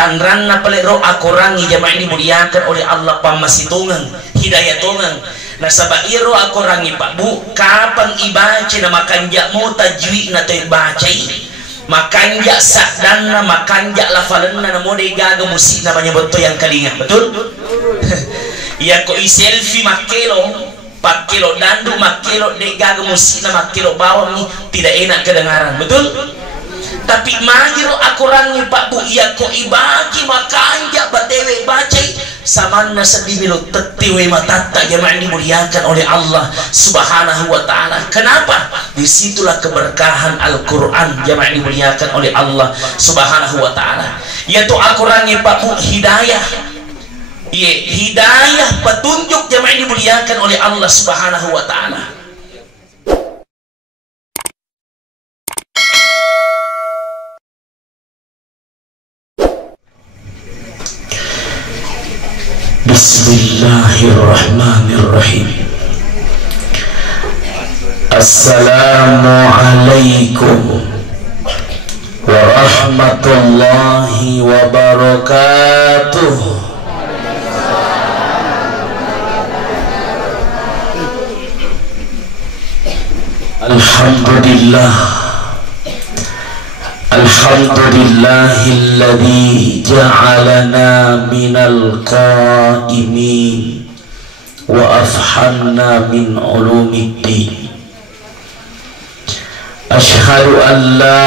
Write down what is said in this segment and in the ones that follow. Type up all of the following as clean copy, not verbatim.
Tanran na palero akurangi jamaah ini muliakan oleh Allah pamasitungan hidayah tungan. Nah sabairo akurangi Pak Bu kapan ibaca na makanja mo tajwi na tayo bacai makanja sakdanna makanja lafalanna na mo gaga musik na menyebut yang kalinga betul. Ya ko selfie makelo 4 kilo dandu makelo de gaga musik na makelo bawang ni tidak enak kedengaran betul. Tapi magiro akurangi Pak Bu ya ko ibagi makanja batewe bacai samanna sedimilo tetiwe matata jamaah dimuliakan oleh Allah Subhanahu wa taala. Kenapa? Disitulah keberkahan Al-Qur'an jamaah dimuliakan oleh Allah Subhanahu wa taala. Yaitu akurangi Pak Bu hidayah. Iya, hidayah petunjuk jamaah dimuliakan oleh Allah Subhanahu wa taala. Bismillahirrahmanirrahim. Assalamualaikum warahmatullahi wabarakatuh. Alhamdulillah. Alhamdulillahilladzi ja'alana minal qa'imin wa afhamna min ulumiddin. Ashhadu an la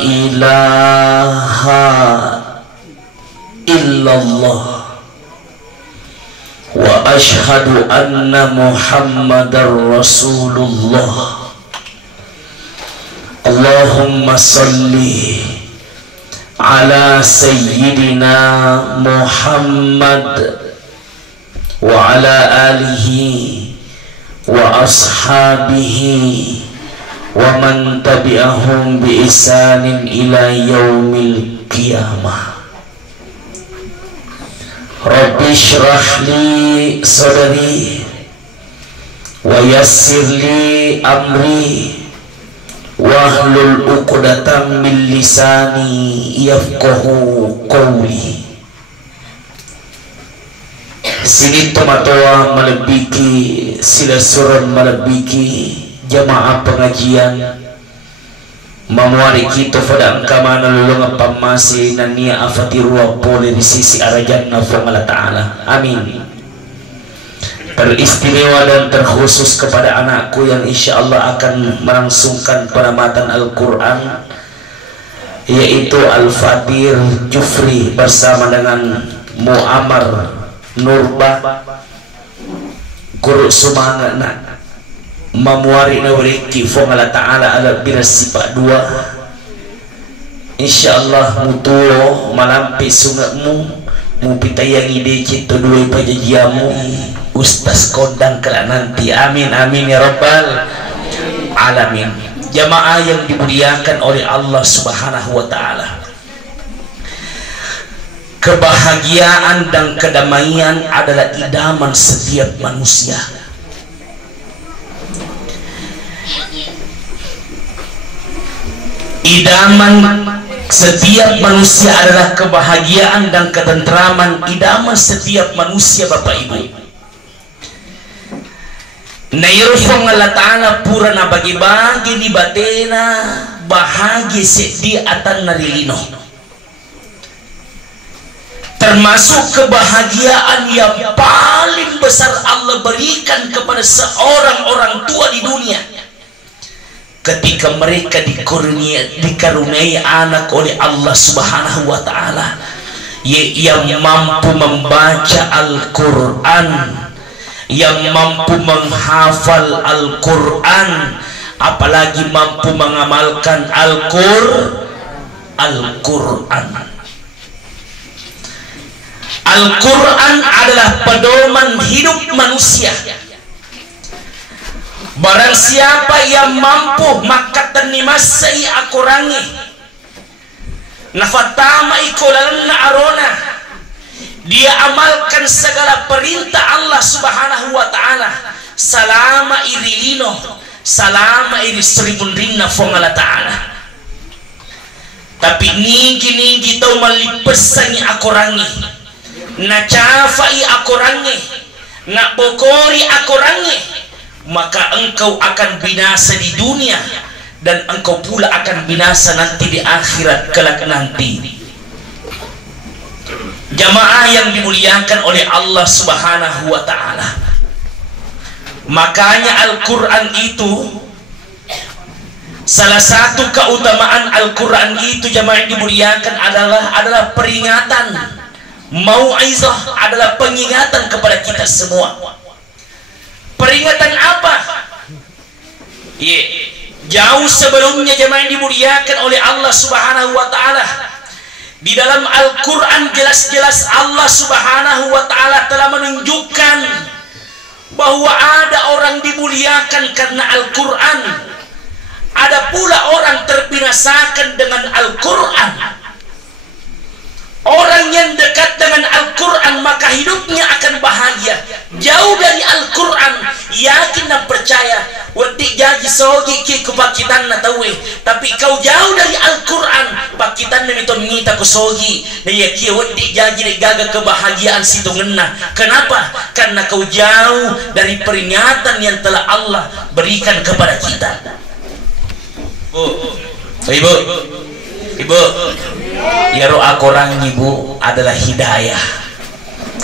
ilaha illallah wa ashhadu anna Muhammadar Rasulullah. Allahumma salli ala sayyidina Muhammad wa ala alihi wa ashabihi wa man tabi'ahum bi ihsanin ila yaumil qiyamah. Rabbi shrah li sadri wa yassir li amri wahlul uqdatam min lisani yafqahu qawli. Sini tomatoa malebiki silasuran malebiki jamaah pengajian mamuari kita pada angkamana lulunga pamasi nania afatirua boleh di sisi arajanna Allah Ta'ala. Amin. Teristimewa dan terkhusus kepada anakku yang insya Allah akan melangsungkan penamatan Al-Quran, yaitu Al-Fatir Jufri bersama dengan Muammar Nurba guru sumangana mamuari nawriki Allah Ta'ala ala birasipa 2 insya Allah mutulo malampi sungatmu mupitayangi dicito 2 pajajiamu Ustaz kondang kelak nanti. Amin amin ya rabbal alamin. Jamaah yang dimuliakan oleh Allah Subhanahu wa taala, kebahagiaan dan kedamaian adalah idaman setiap manusia. Idaman setiap manusia adalah kebahagiaan dan ketentraman. Idaman setiap manusia Bapak Ibu. Nairufong Allah Ta'ala pura na bagi-bagi ni batena bahagia sedi atan narilino, termasuk kebahagiaan yang paling besar Allah berikan kepada seorang orang tua di dunia ketika mereka dikaruniai anak oleh Allah Subhanahu wa Ta'ala yang mampu membaca Al-Quran, yang mampu menghafal Al-Quran, apalagi mampu mengamalkan Al-Quran. Al-Quran adalah pedoman hidup manusia. Barang siapa yang mampu maka tanimasai akurangi nafatama ikolalna arona, dia amalkan segala perintah Allah Subhanahu wa Ta'ala salama irilino salama iri seribun rinna fong Allah Ta'ala. Tapi ninggi tau malipesangi akorangi, na cafai akorangi, na bokori akorangi, maka engkau akan binasa di dunia dan engkau pula akan binasa nanti di akhirat kelak nanti. Jamaah yang dimuliakan oleh Allah Subhanahu wa ta'ala, makanya Al-Quran itu, salah satu keutamaan Al-Quran itu jamaah yang dimuliakan adalah peringatan, mau'izah, adalah pengingatan kepada kita semua. Peringatan apa? Jauh sebelumnya jamaah yang dimuliakan oleh Allah Subhanahu wa ta'ala, di dalam Al-Quran jelas-jelas Allah Subhanahu wa ta'ala telah menunjukkan bahwa ada orang dimuliakan karena Al-Quran, ada pula orang terbinasakan dengan Al-Quran. Orang yang dekat dengan Al-Quran maka hidupnya akan bahagia. Jauh dari Al-Quran, yakin dan percaya wadik jaji sogi ki kepakitan na tawe, tapi kau jauh dari Al-Quran pakitan na mito ngita ko sogi na yaki wadik jaji de gaga kebahagiaan situ ngena. Kenapa? Karena kau jauh dari peringatan yang telah Allah berikan kepada kita. Ibu, ya roh akorangi bu adalah hidayah.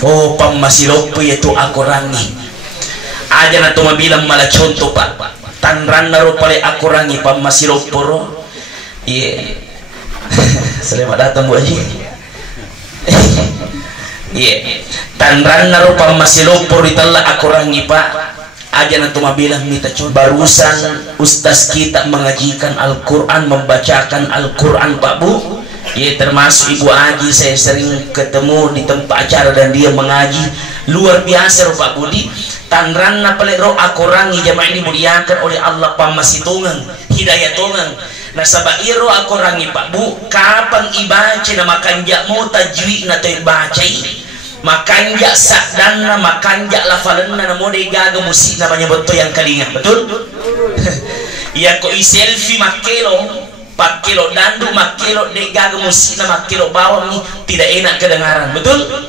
Oh pamasilopo itu akorangi. Aja na tumabilang malah contoh pak. Tanran na ro pala akorangi pamasilopo ro. Iya. Selamat datang bu Haji. Iya. Tanran na ro pamasilopo itala akorangi pak. Aja na tumabilang minta contoh. Barusan ustaz kita mengajikan Al-Quran, membacakan Al-Quran pak bu. Ya termasuk Ibu Aji, saya sering ketemu di tempat acara dan dia mengaji luar biasa Pak Budi. Tanran na pale ro akorangi jamaah ini muliakan oleh Allah pamasitungan hidayah tungan. Nah sabairo akorangi Pak Bu, kapan ibaca na makanja mo tajwi na tayo bacai, makanja sakdanna makanja lafalanna na mo de gaga musik na menyebut yang kalingan, betul? Ya ko selfie makelo 4 kilo dandu, 4 kilo de gaga musik na 4 kilo bawang nih tidak enak kedengaran, betul?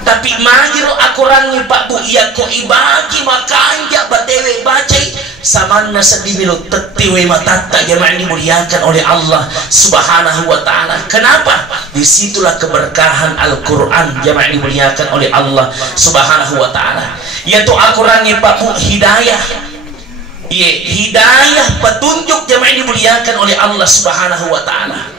Tapi majiro akorangi Pak Bu, iya ko ibagi makanja batewe bacai samana sedimilo tetewe matata jemaah dimuliakan oleh Allah Subhanahu wa ta'ala. Kenapa? Disitulah keberkahan Al-Quran jemaah dimuliakan oleh Allah Subhanahu wa ta'ala. Yaitu akorangi Pak Bu hidayah. Hidayah petunjuk jemaah dimuliakan oleh Allah Subhanahu wa ta'ala.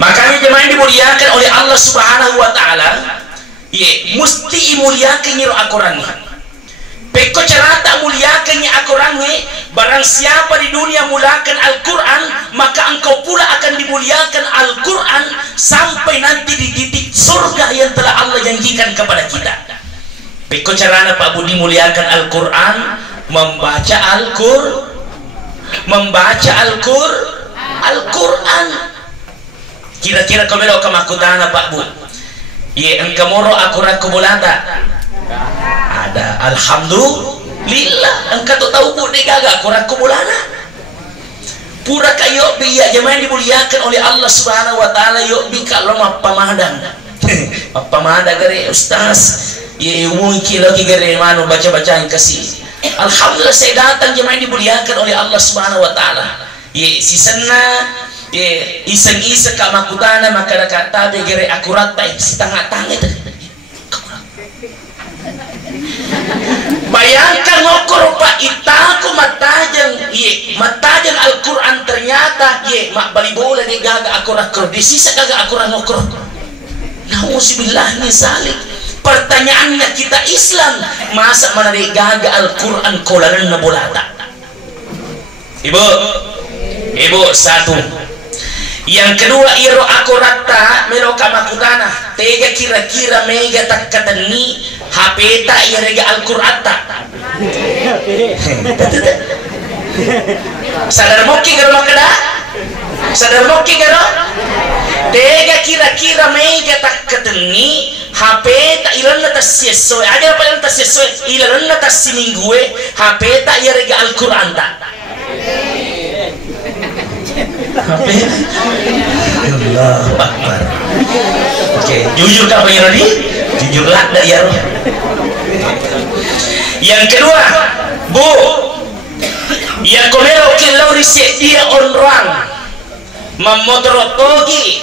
Makanya jemaah dimuliakan oleh Allah Subhanahu wa ta'ala, mesti muliakan nyiro akorangi. Peko carata muliakan nyi akorangi, barang siapa di dunia mulakan Al-Quran, maka engkau pula akan dimuliakan Al-Quran sampai nanti di titik surga yang telah Allah janjikan kepada kita. Peko carana Pak Budi muliakan Al-Quran, membaca Al-Quran. Kira-kira kau belok ke makutana Pak Bu, engkau moro akurat kumulata ada. Alhamdulillah engkau tu tahu Bu degaga akurat kumulana pura kayo biya jemaah dimuliakan oleh Allah Subhanahu wa ta'ala. Yuk bi kalau mapamadang mapamadang gare ustaz mungkin lagi gare manu baca-baca yang kasih. Alhamdulillah saya datang jemaah dimuliakan oleh Allah Subhanahu wa ta'ala. Sisana iseng-iseng kak makutana maka kata begere akurat tay setengah-tengah itu. Bayangkan ngokor Pak itaku matajang Al-Quran ternyata mak bali bola dia gaga akurat di sisa gaga akurat ngokor. Nauzubillah min zalik. Pertanyaannya kita Islam masa mana dia gaga Al-Quran kolanan na bolata. Ibu satu. Yang kedua iro akurata meloka makutana tega kira-kira mega tak katani HP ta irega Al-Qur'ata sadar moki garo makada sadar moki garo tega kira-kira mega tak katani HP ta ilanna ta sesuai aja apa yang ta sesuai ilanna ta siminggue HP ta irega Al-Qur'ata Apa? Allahu Akbar. Oke, jujur kah Pak Irodi? Jujurlah dah ya. Yang kedua, Bu, yang kolero kilau risek dia orang memodrotogi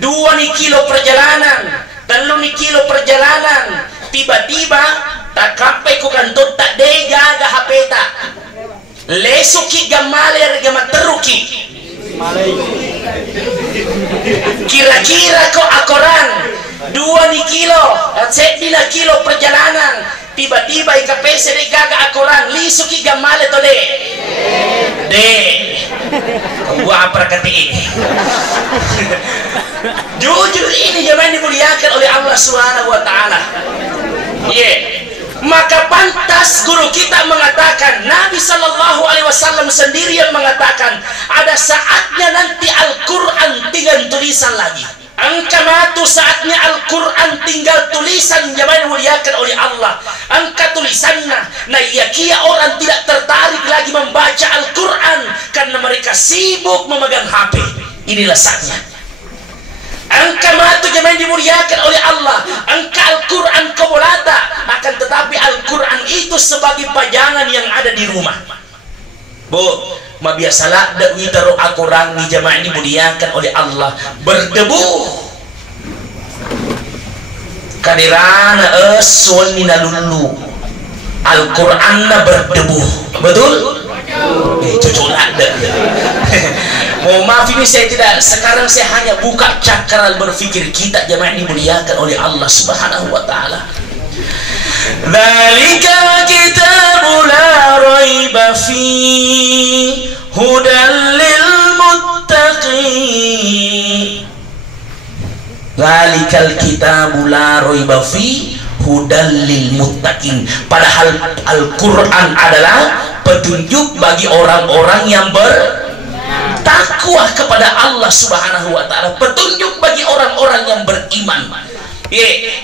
2 ni kilo perjalanan, 3 ni kilo perjalanan, tiba-tiba tak kapai ku kantor tak dega ga hapeta lesuki gamaler gamateruki kira-kira kok akoran 2 ni kilo sedina kilo perjalanan tiba-tiba ikapese de gaga akoran lisuki gamale to de gua apa kata ini jujur ini jemaah dimuliakan oleh Allah Subhanahu wa taala. Maka pantas guru kita mengatakan, Nabi Sallallahu Alaihi Wasallam sendiri yang mengatakan, ada saatnya nanti Al-Quran tinggal tulisan lagi. Angka matu saatnya Al-Quran tinggal tulisan yang dimuliakan oleh Allah. Angka tulisannya, nah iya kia orang tidak tertarik lagi membaca Al-Quran karena mereka sibuk memegang HP. Inilah saatnya. Angka matu yang dimuliakan oleh Allah, angka Al-Quran kebolata, akan tetapi Al-Quran itu sebagai pajangan yang ada di rumah. Bu, ma biasalah dak witaru Al-Quran ni jamaah dimuliakan oleh Allah berdebu. Kadirana esun ni nalulu. Al-Quran na berdebu. Betul? Cocok ada. Mohon maaf ini saya tidak, sekarang saya hanya buka cakral berpikir kita jemaah dimuliakan oleh Allah Subhanahu wa taala. Dzalika kitabul la raiba fi hudal lil muttaqin. Dzalikal kitabul la raiba fi hudal lil muttaqin. Padahal Al-Qur'an adalah petunjuk bagi orang-orang yang bertakwa kepada Allah Subhanahu wa taala, petunjuk bagi orang-orang yang beriman.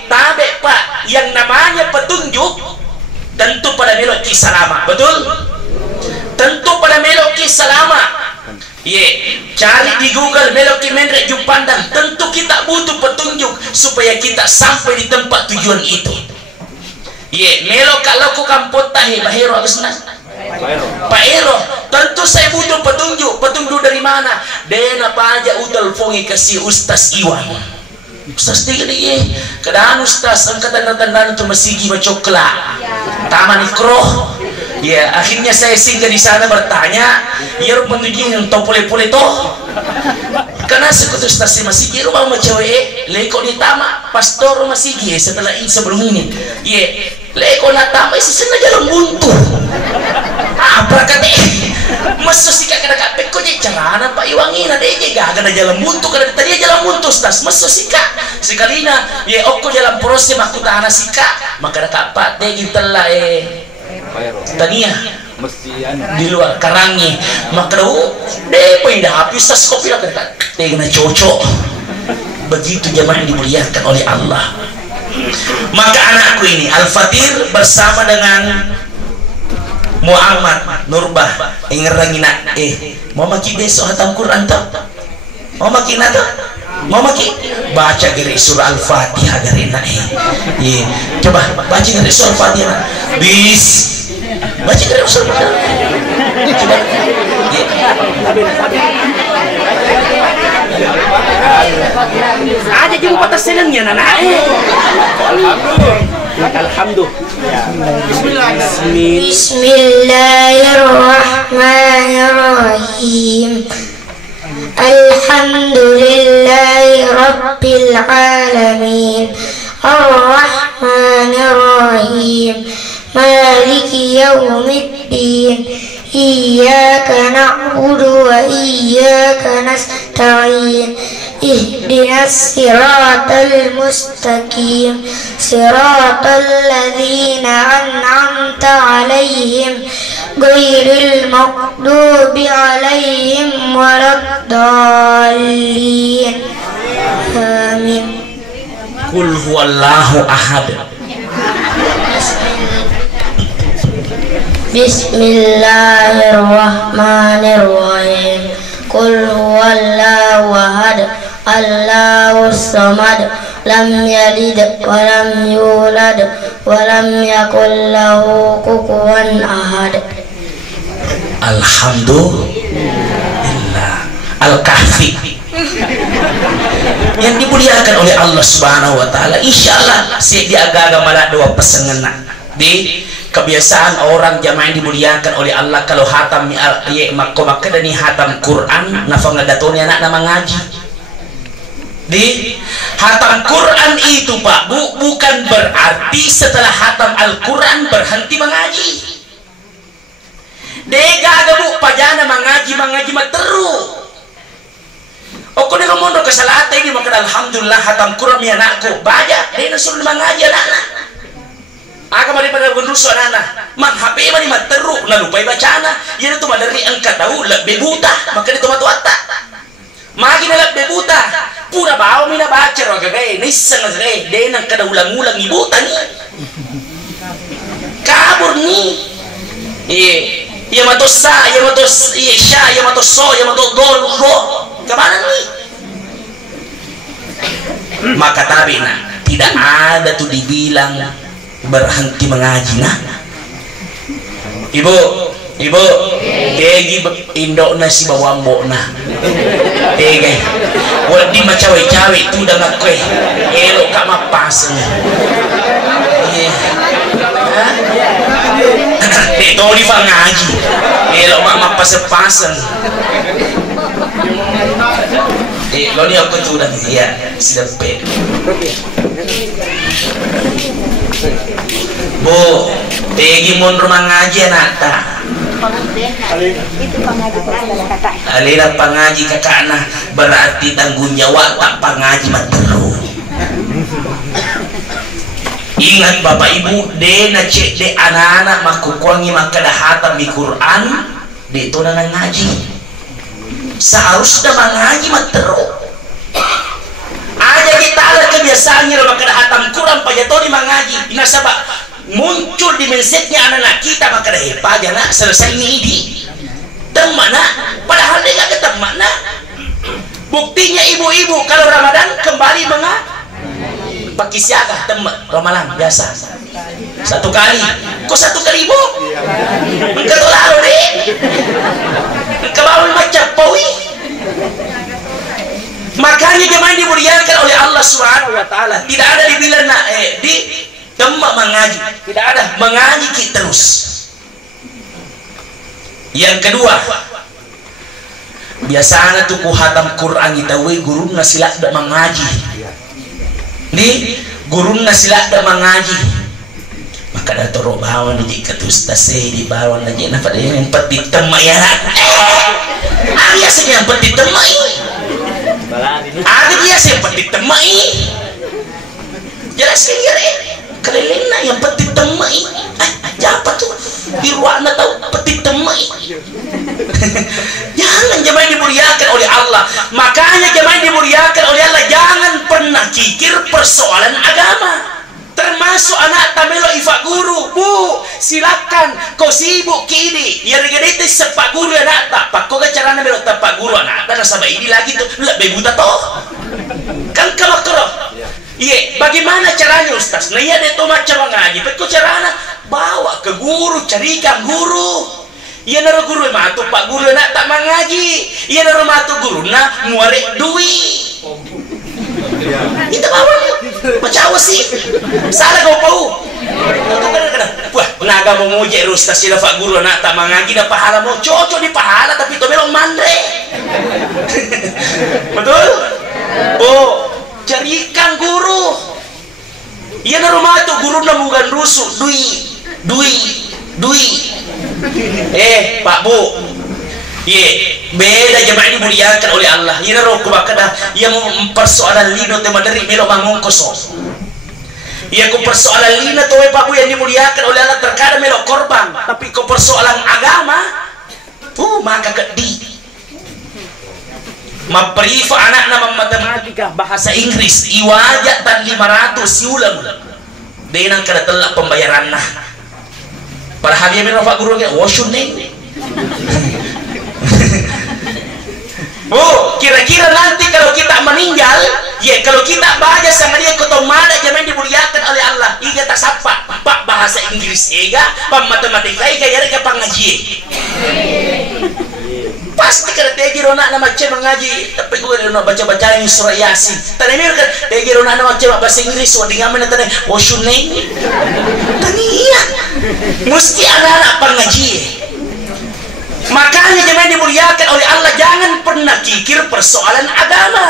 Tabe Pak, yang namanya petunjuk tentu pada meloki salama, betul? Tentu pada meloki salama. Cari di Google meloki mendrek jupandang, tentu kita butuh petunjuk supaya kita sampai di tempat tujuan itu. Melok kalau ku kampot tahe bahero agusna Pak Ero, tentu saya butuh petunjuk. Petunjuk dari mana? Dena paja utal fongi kasih Ustaz Iwan. Ustaz tinggi keadaan Ustaz angkatan tanda itu masih bacokla Taman Ikroh. Akhirnya saya singgah di sana bertanya, ya petunjuk yang topole-pole toh. Karena sekutu Ustaz masih rumah sama cewek, leko di taman pastor masih setelah ini sebelum ini. Leko na taman isi sana jalan buntu. Apa kata masa sih kak kak peko je carana Pak Iwangin ada aja gak ada jalan buntu kada tadi jalan buntu Ustaz masa sih kak sekalina okko jalan proses aku tahan sih kak maka ada Pak deh gitu lah tania di luar karangnya maka deh pindah habis tas kopi lah kata kena cocok begitu jamaah dimuliakan oleh Allah. Maka anakku ini Al-Fatir bersama dengan Muhammad Nurbah ngerangina mau maki besok hatam Quran tak? Mau maki nata? Mau maki baca geri surah Al-Fatihah geri nak coba baca geri surah Al-Fatihah bis baca geri surah Al-Fatihah coba ada jumpa tersenangnya nana Alhamdulillah. Bismillahirrahmanirrahim. Alhamdulillahi rabbil alamin. Ar-Rahmanir-Rahim. Maliki yaumiddin. Iyyaka na'budu wa iyyaka nasta'in. Ihdinas siratal mustaqim siratal ladzina an'amta 'alaihim ghairil maghdubi 'alaihim waladdallin. Amin. Qul huwallahu ahad. Bismillahirrahmanirrahim. Bismillahirrahmanirrahim. Qul huwallahu ahad, Allahus samad, lam yalid wa lam yulad wa lam yakul lahu kufuwan ahad. Alhamdulillah. Al-Kahfi yang dimuliakan oleh Allah Subhanahu wa taala. Insyaallah si diaga-aga malah dua pesengenak di kebiasaan orang jamaah yang dimuliakan oleh Allah kalau hatam ya maka dan hatam Quran nafang ngadatoni anak nama ngaji di hatam Quran itu Pak Bu bukan berarti setelah hatam Al-Quran berhenti mengaji. Dega aga Bu pajana mengaji mah terus. Oke dia ngomong ke salat ini maka alhamdulillah hatam Quran ya anakku baca dia suruh mengaji anak-anak. Aga mari pada gunduso anak man HP mari mah teruk na lupa bacana ieu tu mah dari angkat tahu lebih buta maka itu mah tuata magi na lebih buta pura bawa mina baca ro gagay nisang gagay de nang kada ulang-ulang ibuta ni kabur ni iya matosa iya matos iya sya iya matoso iya matos gol go kemana ni maka tabi na tidak ada tuh dibilang berhenti mengaji nah ibu tegi indok nasi bawambo nah tegi wadi macawe-cawe itu udah ngakwe elok kak mapasen itu di ngaji elok mak mapasen-pasen lo ni aku tu dah ya sudah pe Bu, pergi mun rumah ngaji anak tak? Alira pangaji kakak nah berarti tanggung jawab tak pangaji materu. Ingat bapak ibu, de na cek de anak-anak makukuangi maka dah hatam di Quran, de itu nang ngaji. Seharusnya mengaji materu. Aja kita ada kebiasaannya maka dah hatam Quran pajatoni mengaji. Inasabak muncul di mindsetnya anak-anak kita maka dah hebat aja nak selesai ini teman nak padahal dia gak ketemu mana buktinya ibu-ibu kalau Ramadan kembali pakai siaga teman Ramadan biasa satu kali kok satu kali ibu engkau lalu deh engkau bawa macam pawi makanya jemaah dimuliakan oleh Allah Subhanahu wa taala tidak ada dibilang nak di tempat mengaji tidak ada mengaji kita terus. Yang kedua biasanya tuh ku hatam Quran kita we guru nasilat dak mengaji nih guru nasilat dak mengaji maka dah toro bawa di ketustas di bawa aja nafas yang peti temai ya ada sih yang peti temai ada dia sih peti temai jelas kira kelilingna yang peti temai apa tuh di ruangna tahu peti temai jangan jemaah dimuliakan oleh Allah makanya jemaah dimuliakan oleh Allah jangan pernah kikir persoalan agama termasuk anak tamelo ifak guru bu silakan kau sibuk kini ya regedete sepak guru anak tak pak kau carana melo tapak guru anak tak nasabah ini lagi tuh lebih buta toh kan kalau iya, bagaimana caranya Ustaz? Nah iya deh tuh macam ngaji. Tapi caranya bawa ke guru, carikan guru. Iya naruh guru mah tuh pak guru nak tak mengaji. Iya naruh mah tuh guru nak muarek duit. Itu bawa macam sih. Salah kau pau. Kau kadang-kadang, wah naga mau ngojek Ustaz sila pak guru nak tak mengaji dah pahala mau cocok di pahala tapi tu belum mandre. Betul? Oh. Carikan guru iya na rumah tuh guru na bukan rusuk dui Pak Bu beda jemaah dimuliakan oleh Allah iya na roku bakada yang persoalan lino tema dari melo bangun kosong iya ku persoalan lino tuh Pak Bu yang dimuliakan oleh Allah terkadang melo korban tapi ku persoalan agama maka gede memperifa anak nama matematika bahasa Inggris iwajak dan 500 siulang denang kada telak pembayaran nah para hadiah min Pak guru what's your name meninggal, ya kalau kita baca sama dia ketomada zaman dimuliakan oleh Allah, iya tak sapa pak bahasa Inggris ega, pak matematika ega, ya mereka pengaji. Pasti kada tegi rona nama macam mengaji, tapi gue rona baca yang surah Yasin. Tadi ni kan tegi rona nama macam bahasa Inggris, wadi ngamen tadi oshuneng. Tani iya, mesti anak-anak pengaji. Makanya jangan dimuliakan oleh Allah, jangan pernah kikir persoalan agama.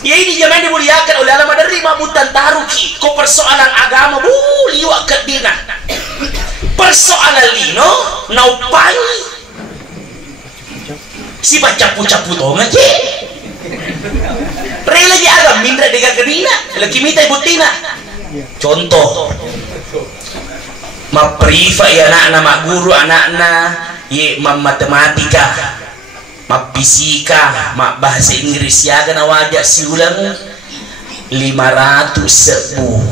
Ya ini jangan dimuliakan oleh Allah, dari mabutan taruki. Kau persoalan agama, liwak kedina. Persoalan lino, naupai. Si capu-capu tonga je. Rela je agam, mindra dega kedina, lagi minta butina. Contoh, maprifa ya anak-anak, mak guru anak-anak. Ye matematika, mak fisika, mak bahasa Inggris ya kana wajah si ulang 500 sebu.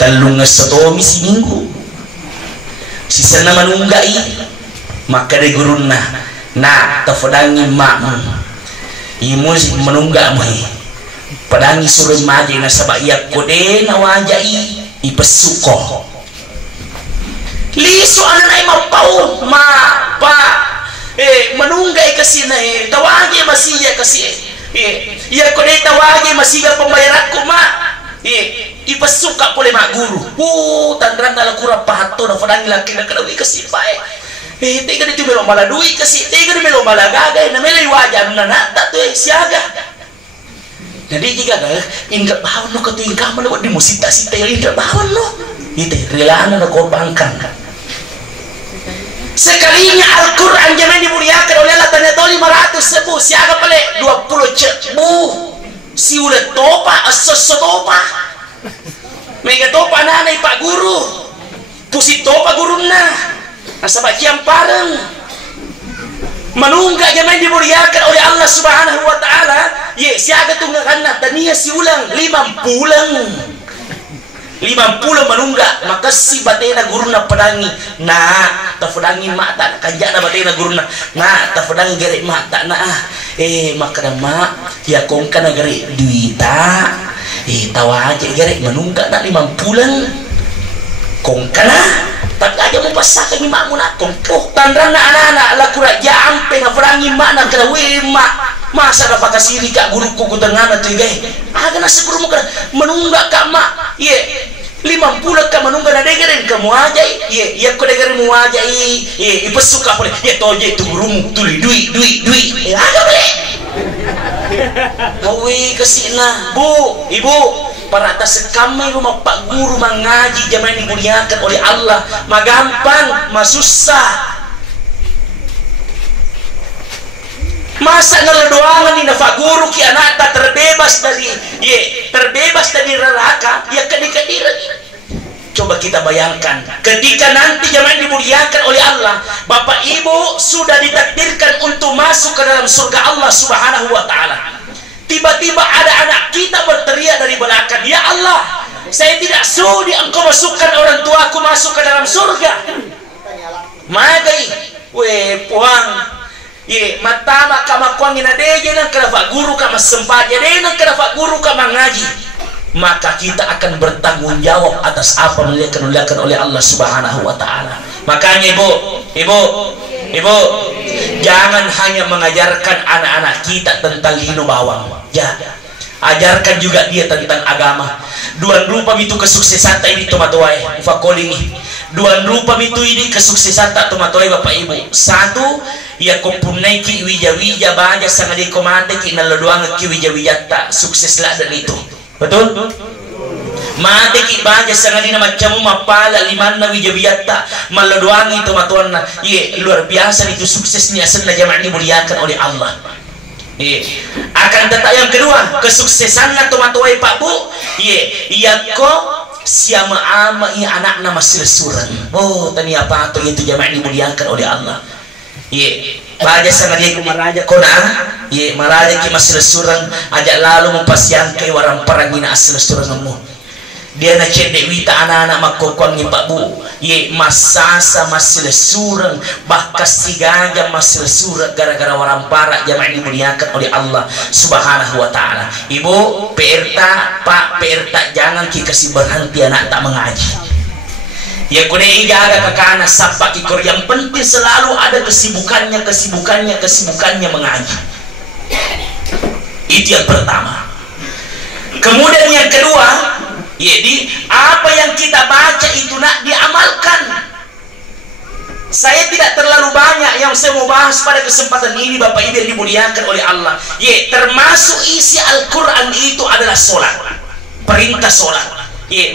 Talung setomi si minggu. Sisa nama nunggai, maka de guruna na tafadangi makmu. Imu menunggak mai. Padangi suruh maji na sabaya kode na wajah ipesuko. Liso anak ay mapau ma pa menunggai kesini tawagi masih ya kasi ya kode tawagi masih ya pembayaran kuma ipasuka pole mak guru tandran dalam kurang pahato na fadang laki na kadawi kasi pae tiga di melo maladui kasi tiga di melo malagagay na melay wajan na nata to siaga. Jadi jika indra bawon no katuing kaman no di musita-sita indra bawon no ite relana na korbankan. Sekalinya Al-Quran jangan dimuliakan oleh Allah, tanya tahu 500 sebu siaga pale 20 cebu si ulet topa asos topa mega topa nanay pak guru pusit topa guru na asa bacian pareng manungga jangan dimuliakan oleh Allah subhanahu wa ta'ala. Ye siaga tunggakan na tania si ulang 50 manungga maka si batena guru na padangi na tafadangi mata kanja na batena guru na tafadangi gere mata na maka na ma ya kong ka na gere duita tawa aja gere manungga na 50 kong ka na tak aja mo pasakan ni mamu na kong tandang na anak-anak lakura jampe na fadangi ma na kada wema masa na pakasiri ka guru ko kutangan na tigay aga na sa guru mo ka manungga ka ma 50 ka manungga na degerin ka mo aja ya ko degerin mo aja ipasuka pole toje tu gurumu tuli dui aga bale awi kasina bu ibu para atas kami rumah pak guru mengaji zaman dimuliakan oleh Allah magampang masusah masa ngeledoangan ni nafak guru ki anak tak terbebas dari neraka ya kedikadiran. Coba kita bayangkan ketika nanti zaman dimuliakan oleh Allah, bapak ibu sudah ditakdirkan untuk masuk ke dalam surga Allah subhanahu wa ta'ala. Tiba-tiba ada anak kita berteriak dari belakang, ya Allah, saya tidak sudi engkau masukkan orang tuaku masuk ke dalam surga. Magai puang matama kama kuangin adeje nang kada guru kama sempat jadi nang kada guru kama ngaji, maka kita akan bertanggung jawab atas apa yang dilakukan oleh Allah subhanahu wa ta'ala. Makanya ibu jangan hanya mengajarkan anak-anak kita tentang hinu bawang ya, ajarkan juga dia tentang agama. Duan rupa itu kesuksesan ini tomatoy fakolingi duan rupa itu ini kesuksesan tak tomatoy bapak ibu. Satu ya kompunai ki wija baja sangat di komande ki naladuang ki wija tak sukses lah dan itu betul. Made ki baja sangat di nama camu mapala limanna wija tak maladuang itu matuan na luar biasa itu suksesnya senna jamaah dimuliakan oleh Allah. Akan tetapi yang kedua kesuksesan na tomatoy pak bu kok siapa ama anak nama silsuran tani apa atau itu jamaah dimuliakan oleh Allah. Baja sangat dia kumaraja kona maraja ki masih surang ajak lalu mempasian ke warang parangina asal surang mu dia na cendek wita anak-anak makokong ni pak bu ye masasa masih surang bakas sigaja masih surang gara-gara orang para jamaah dimuliakan oleh Allah Subhanahu wa taala. Ibu PRT, Pak PRT, jangan kita kasih berhenti anak tak mengaji. Ya kune ijaga ke kana sapa kikor, yang penting selalu ada kesibukannya mengaji. Itu yang pertama. Kemudian yang kedua, jadi apa yang kita baca itu nak diamalkan. Saya tidak terlalu banyak yang saya mau bahas pada kesempatan ini, Bapak Ibu yang dimuliakan oleh Allah. Termasuk isi Al-Quran itu adalah sholat, perintah sholat.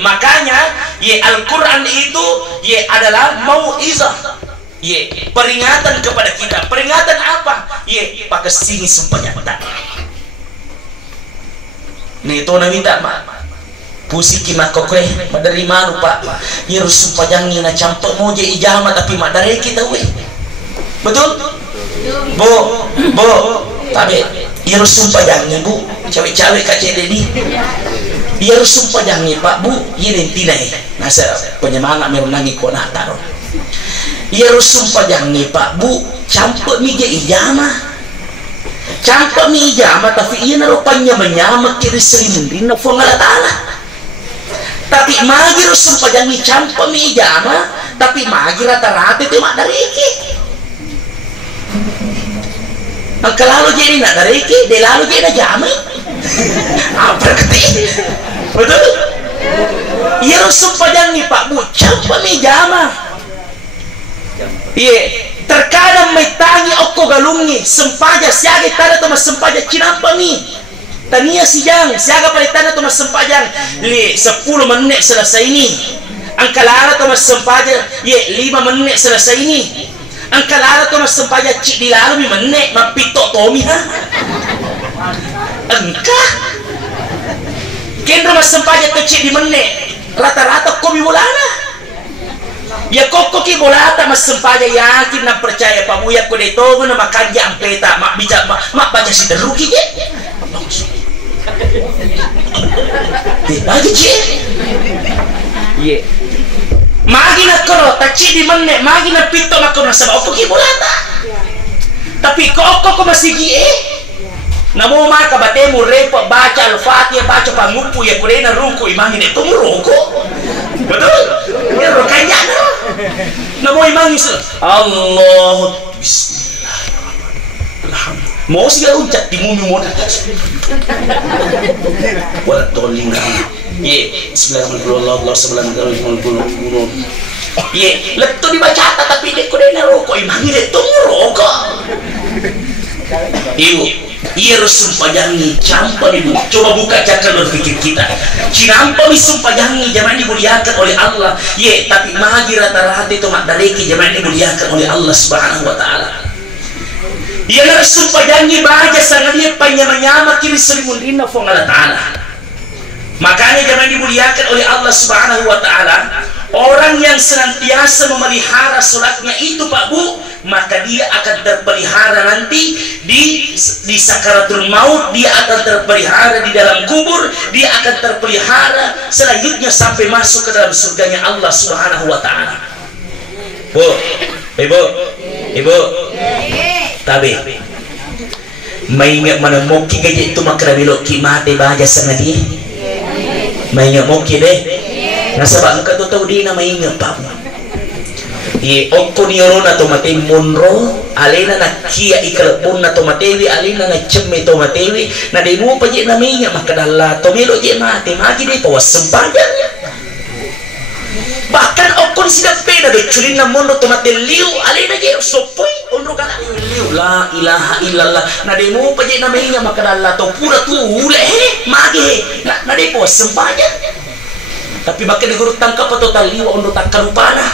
Makanya Al-Quran itu adalah mau'izah, peringatan kepada kita. Peringatan apa? Pakai sini sumpah nyata. Nih itu minta pusiki makokwe madari maru Pak yerus sumpajangi na campak moje ijama tapi madari kita we betul bo tabe yerus sumpajangi Bu cawe-cawe kace dedi yerus sumpajangi Pak Bu yene tinai nasa penyemangat merenangi kona taro yerus sumpajangi Pak Bu campak mije ijama campak mi ijama tapi iya narupanya menyama kiri selimundin na fongala ta'ala. Tapi magi rusumpah jangan campak mi ijama tapi magi rata-rata itu mak dari iki. Kalau jadi nak dari iki dia lalu jadi jama apa keti betul iya rusumpah jangan Pak Bu campak mi ijama terkadang metangi okko galungi sempaja siaga tada toma sempaja cinampa mi tania sijang siaga pada tada toma sempajang 10 menit selesai ini angkalara toma sempaja 5 menit selesai ini angkalara toma sempaja cik di lalu menit mapito tomi ha engkah kendra mas sempaja kecil di menit rata-rata komi bolana. Ya koko ki bolata mas sempaja yakin na percaya pamuya ko dito na makanja ang peta mak baca si teruki je lagi je magi na koro tachi di menne magi na pito na kono sa koko ki bolata tapi koko ko masigi namo maka batemu repo baca al-fatihah baca pangupu ya kurena ruku imangin itu ruku betul ya rukanya namo imangin Allah bismillahirrahmanirrahim mau sih uncak di mumi modal wala toling bismillahirrahmanirrahim leto dibaca tapi dia kurena ruku imangin itu ruku iya sumpajangi campak ibu coba buka cakar berpikir kita cinampa sumpajangi zaman dimuliakan oleh Allah tapi magi rata-rata itu mak dareki zaman dimuliakan oleh Allah Subhanahu wa taala sumpajangi baja sangat dia panyama-nyama kiri selimundina fongala taala. Makanya zaman dimuliakan oleh Allah Subhanahu wa taala, orang yang senantiasa memelihara salatnya itu Pak Bu, maka dia akan terpelihara nanti di sakaratul maut, dia akan terpelihara di dalam kubur, dia akan terpelihara selanjutnya sampai masuk ke dalam surganya Allah Subhanahu wa taala. Bu, Ibu, tabi maingat mana moki gaji itu makra belok ki mate baja sangat dia maingat moki deh nasabak engkau tahu dia nama ingat Pak okko ni orang atau mati munro alena nak kia ikal pun atau matewi alena nak cemme atau matewi na demo pajak namanya maka dalla to belok je mate magi deh pawas sempajanya bahkan okon sidak peda do culin na mondo to mate liu alena je sopoi ondro kana liu la ilaha illallah na demo pajak namanya maka dalla to pura tu ule magi na deh pawas sempajanya tapi bahkan diguru tangkap atau taliwa ondro takarupana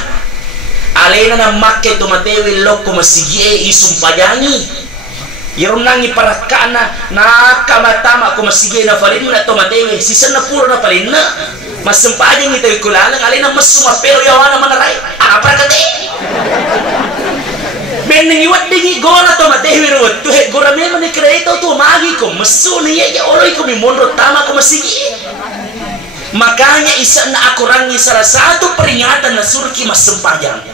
alena na make to matewi loko masigie isumpajangi yerunangi parakana na kamatama ko masigie na falina to matewi sisana puro na falina masempajangi tawi kulalang alena masuma pero yawana manaray apa kate benengi wadingi gora to matewi ro to he gora me mani kreito to magi ko masuni ya oloy ko mi monro tama ko masigie Makanya isa na aku rangi salah satu peringatan na suruh ki mas sempajang.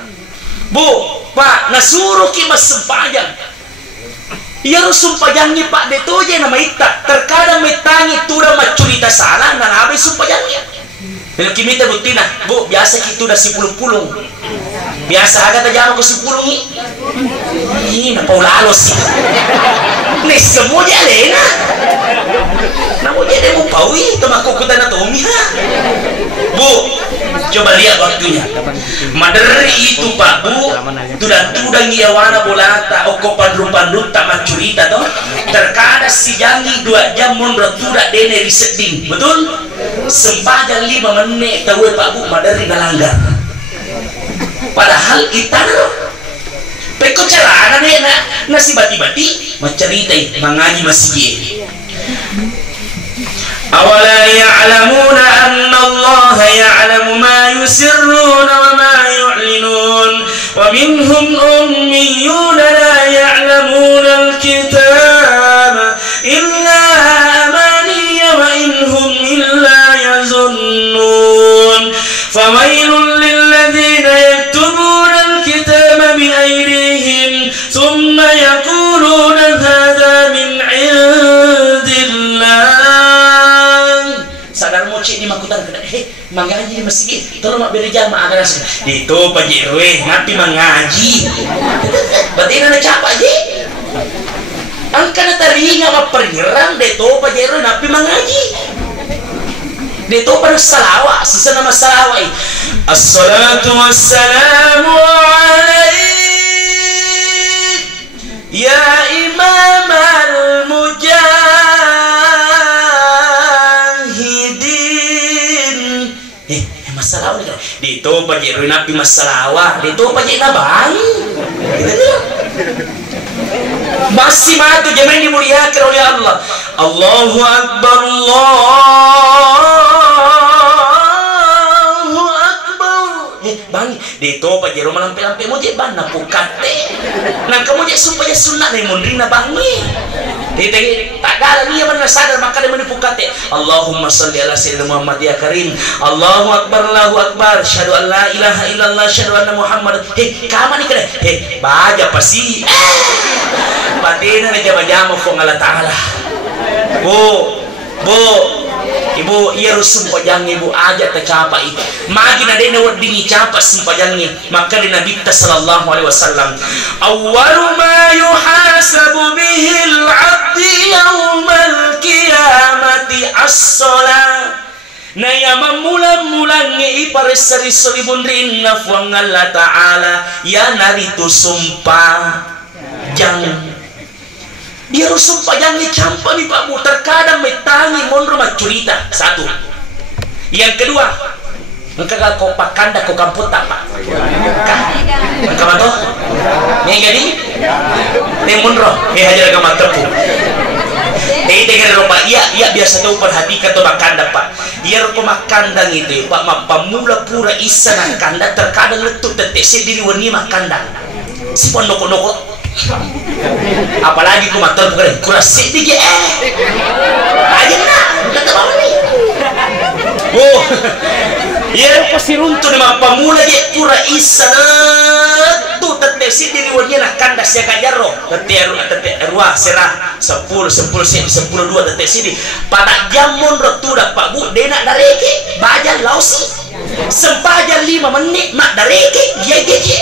Bu, Pak, na suruh ki mas sempajang. Iya rusum pajangnya Pak deto aja nama ita. Terkadang metangi tuda macurita salah na habis sumpajangnya. Bila kimita butina, Bu, biasa kita udah 10-pulung. Biasa agak tajam ke 10 ni. Ih, na paulalo sih. Nih semua dia lena. Namun dia demo paui temakukutan na tomi ha. Bu, coba lihat waktunya. Maderi itu Pak Bu, tudang iawana bolata okopan rumpan tak macurita toh. Terkadang si jangi 2 jam mundur tudak dene riseding, betul? Sempadan 5 menit tahu Pak Bu maderi nalanggar. Padahal kita peko carana nih nasi bati-bati menceritai mengaji masjid. أولا يعلمون أن الله يعلم ما يسرون وما يعلنون ومنهم أميون لا يعلمون الكتاب إلا أماني وإن هم إلا يظنون فويل للذين يكتبون الكتاب بأيديهم ثم يقولون هذا من عند الله. Sadar moci di makutan kena mengaji di masjid tolong mak beri jamaah agak itu Pak Jerwe ngapi mengaji berarti nana capa je angkana tari ngapa penyerang deto Pak Jerwe ngapi mengaji deto pada salawat sisa nama salawat assalatu wassalamu alaik ya imam al-mujahid masalah di itu pajak napi masalah di itu pajak nabang masih matu jemaah dimuliakan oleh Allah. Allahu Akbar Allahu Akbar. Bang di itu pajak rumah lampe-lampe mojek ban na pukate nang kamu je supaya sunat ni mundrina bangi tak ada dia mana sadar maka dia menipukate Allahumma salli ala sayyidina Muhammad ya karim Allahu akbar syahadu an la ilaha illallah syahadu anna Muhammad kaman ikre baja pasti patina na jama-jama ko ngala taala bu ibu iya rusum pajang ibu aja tercapai magi na dene wadingi capa sempajangi maka di Nabi sallallahu alaihi wasallam awwalu ma yuhasabu bihi al-'abdi yaumal qiyamati as-shalah na yama mulang-mulang iparesari solibun rinna fuang Allah ta'ala ya naritu sumpah jang dia rusum pajangnya campa nih Pak Bu terkadang metangi mondro macurita satu yang kedua engkau kau pakanda kau kamput tak Pak engkau matu yang jadi yang mondro hajar agama tepu dengan rupa iya biasa tahu perhatikan tu makanda Pak iya rupa makandang itu Pak pamula pura isa nak kanda terkadang letup tetek diri wani makandang si pondok-pondok apalagi ku matur bukan kurang sedikit aja nak kata bawa ni oh ya pasti runtuh nama pamula dia pura isa tu tetesi diri wanya nak kandas ya kajaro tete ruah serah 10 2 tetesi di pada jamun rotu dah Pak Bu dia nak dareke bajan lausi sempajan 5 menit mak dareke dia geje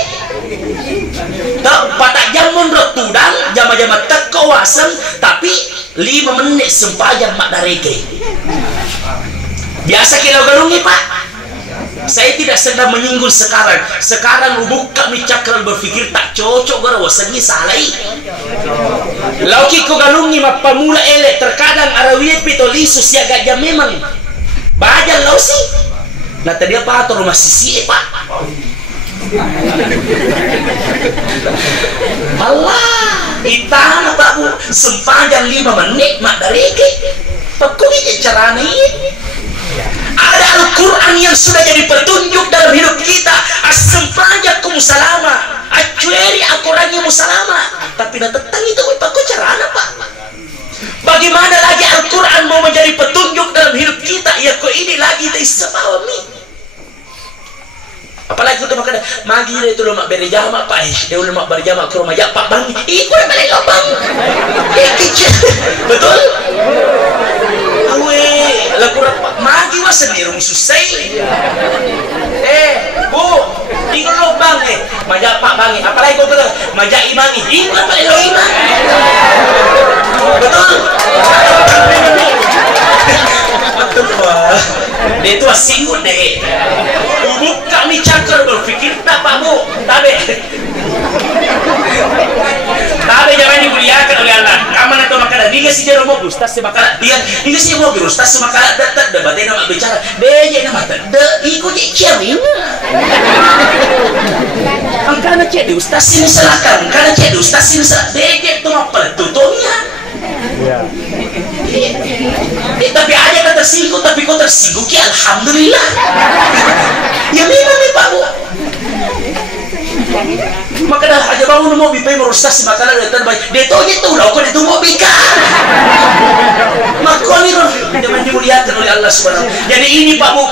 tak pada jamun rotudang jama-jama tak kawasan tapi 5 menit sempajang mak dareke biasa kita galungi Pak saya tidak sedang menyinggung sekarang buka micakral berpikir tak cocok gara wasannya salai lauki ko galungi mak pamula elek terkadang arawiyat pitolisus ya gajah memang bajan lausi nah tadi apa atau rumah sisi Pak Allah itana Pak Bu sepanjang 5 menit mak dareke pekuni carane ada Al-Quran yang sudah jadi petunjuk dalam hidup kita as-sempajakum salama acueri akurangnya musalama tapi nak tetang itu pakai carana Pak bagaimana lagi Al-Quran mau menjadi petunjuk dalam hidup kita ya kok ini lagi bisa bawa mi. Apalagi udah makan magi dia itu lemak beri jamak pak dia lemak beri jamak ke rumah jak pak bang ikut yang balik bang kicil betul awe laku magi was sendiri susah bu ikut lo bang majak pak bang apalagi kau bilang majak imangi ikut balik lo imang betul betul pak dia itu asingut deh buka mi cakar berfikir tak pak bu tabe jangan dimuliakan oleh Allah aman atau makanan dia sih dia mau ustaz sebakala dia sih mau ustaz sebakala tak debat dia nak bicara dia nama tak ikut cewek angkana cek di ustaz sini silakan karena cek di ustaz sini dia tu apa tutunya tapi aja kata tersinggung tapi kau tersinggung ya alhamdulillah ya memang nih pak bu maka dah aja bangun mau bipai merusak si makanan datang baik dia tahu itu lah kau itu mau bika maka ini jangan dimuliakan oleh Allah Subhanahu. Jadi ini pak bu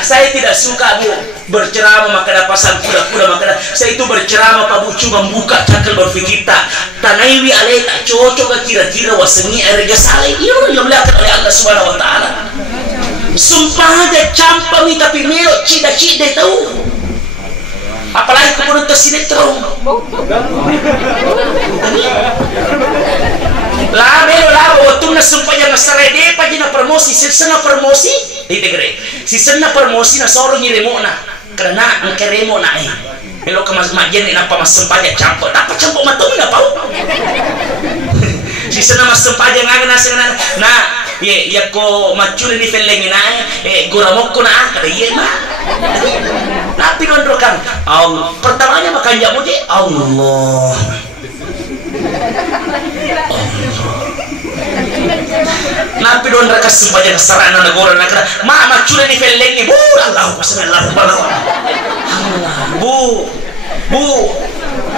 saya tidak suka bu berceramah maka dah pasal kuda-kuda maka dah saya itu berceramah pak bu cuma buka cakal berfikir tak tanaiwi alai tak cocok kira-kira wasengi erga saleh ini yang dimuliakan oleh Allah Subhanahu Wa Taala. Sumpah aja campami tapi melok cida-cida tahu. Apalagi kemudian tersinetron lah melo lah waktu na sumpah yang serede pagi na promosi sisena promosi di tegre sisena promosi na soro nyiremo na karena ngkeremo na melo kemas majen na pa masempaja campur apa campur matung na pau sisena masempaja ngana sena na ya ko macule ni feleng na guramok ko na kada yema tapi nondrokan Allah pertamanya makan jamu je Allah napi don raka sempaja sarana negara nakra ma macule ni feleng ni bu Allah Allah bu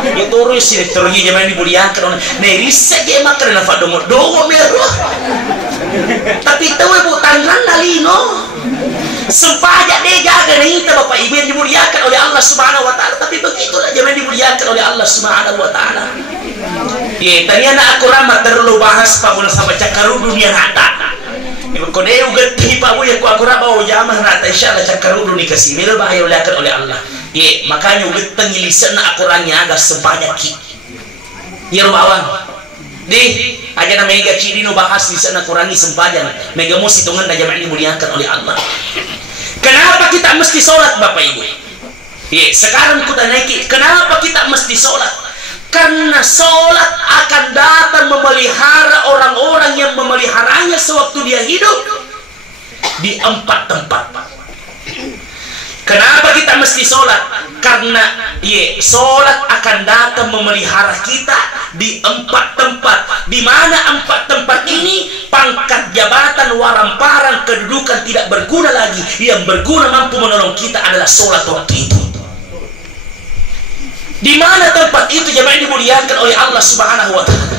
itu urus teknologi zaman dimuliakan nih riset je makan na fadomo dogo mero tapi tahu bu tangan nalino sempaja dia jaga nih bapak ibu yang dimuliakan oleh Allah Subhanahu Wa Taala tapi begitulah zaman dimuliakan oleh Allah Subhanahu Wa Taala. Tanya aku ramah terlalu bahas pamula sama cakaru dunia nata. Ibu kau dia uget pak bu yang aku ramah oh jamah nata insyaallah cakaru dunia kasih mila bahaya oleh Allah. Makanya uget pengilisan aku rangnya agak sempaja ki. Bawang. Di aja na mega ciri no bahas di sana kurangi sempajan mega mo situngan na zaman dimuliakan oleh Allah. Kenapa kita mesti sholat Bapak Ibu? Sekarang kita naiki kenapa kita mesti sholat? Karena sholat akan datang memelihara orang-orang yang memeliharanya sewaktu dia hidup di 4 tempat. Kenapa kita mesti sholat? Karena sholat akan datang memelihara kita di 4 tempat. Di mana 4 tempat ini pangkat jabatan, waramparan, kedudukan tidak berguna lagi. Yang berguna mampu menolong kita adalah sholat waktu itu. Di mana tempat itu jemaah dimuliakan oleh Allah Subhanahu Wa Taala.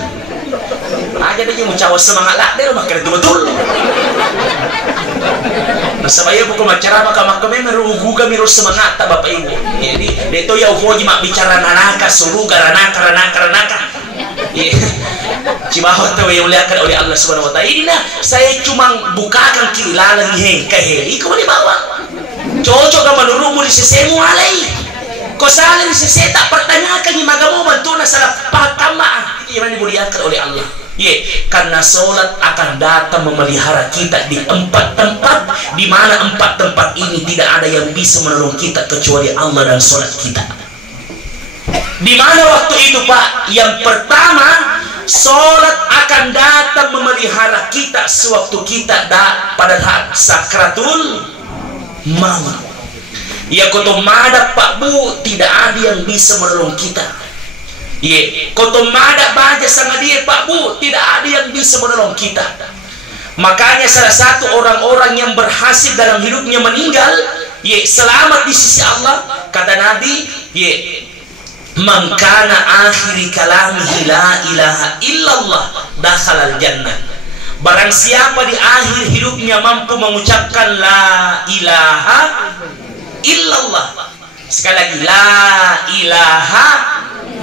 Aja dia mau cawas semangat lah dia makan itu betul. Sabaya buku macara maka kami merugu kami harus semangat tak Bapak Ibu. Jadi itu ya ufoji mak bicara nanaka suruga ranaka. Cibahot tuh yang muliakan oleh Allah Subhanahu Wa Taala. Ini nah saya cuma bukakan kilalang hengkai. Iku di bawah. Cocok sama nurumu di sesemu alai. Kau salah di sese tak pertanyakan ni magamu bantu na salah pakama. Ini dimuliakan oleh Allah. Karena sholat akan datang memelihara kita di 4 tempat, di mana 4 tempat ini tidak ada yang bisa menolong kita kecuali Allah dan sholat kita. Di mana waktu itu Pak? Yang pertama, sholat akan datang memelihara kita sewaktu kita pada saat sakratul maut. Ya koto madak Pak Bu, tidak ada yang bisa menolong kita. Koto madak baja sama dia Pak Bu, tidak ada yang bisa menolong kita. Makanya salah satu orang-orang yang berhasil dalam hidupnya meninggal, selamat di sisi Allah, kata Nabi, man kana akhiri kalamihi la ilaha illallah dakhalal jannah. Barang siapa di akhir hidupnya mampu mengucapkan la ilaha illallah, sekali lagi la ilaha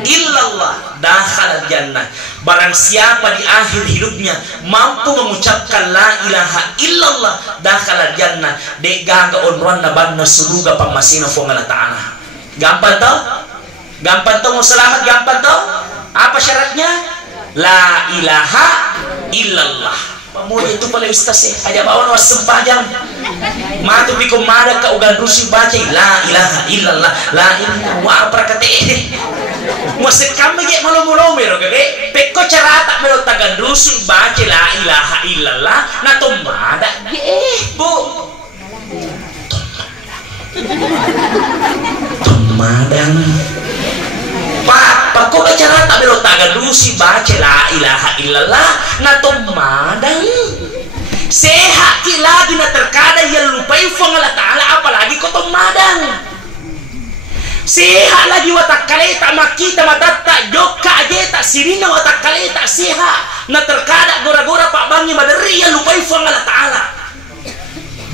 illallah, dakhala jannah. Barang siapa di akhir hidupnya mampu mengucapkan la ilaha illallah, dakhala jannah. Dek gaga onruan na banna suruga pamasina fo ngala ta'ala. Gampang tau? Gampang tau mau selamat, gampang tau? Apa syaratnya? La ilaha illallah. Pamoja itu pala ustaz ya. Aja bawa no sempajang. Matu bikum mada ka ugan rusi baca la ilaha illallah. La ilaha wa prakate. Musik kami ge malu-malu mero ge. Peko carata mero tagan rusi baca la ilaha illallah na tomada ge. Bu. Tomadang. Pak, kok cara tak belok tagan rusi baca la ilaha illallah na tomadang. Sehat lagi na terkadang yang lupai Allah Ta'ala, apalagi kau tomadang. Sehat lagi watak kaleta makita matata joka ajeta sirina watak kaleta sehat na terkadang gora-gora pak bangi madari yang lupai Allah Ta'ala.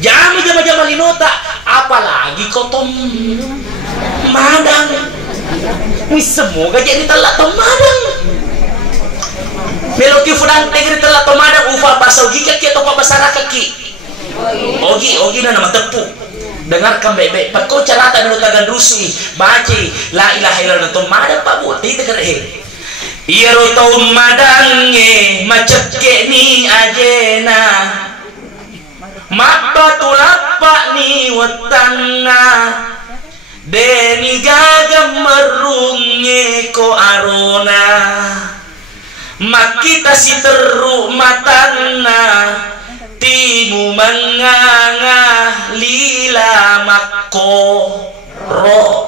Jama linota, apalagi kau tomadang. Wih, semoga jadi telat tomadang. Meloki fudang tegri telat tomadang ufa pasau gika ki atau pasara kaki. Ogi na nama tepu. Dengarkan bebek. Pakau carata dulu tagan rusi. Baci la ilaha illallah tomadang pak bu. Tidak kereh. Iro tomadangnya macet ni ajena. Mabbatulapa ni watana. Deni gaga merungi ko arona makita si teru matana timu manganga lila makko ro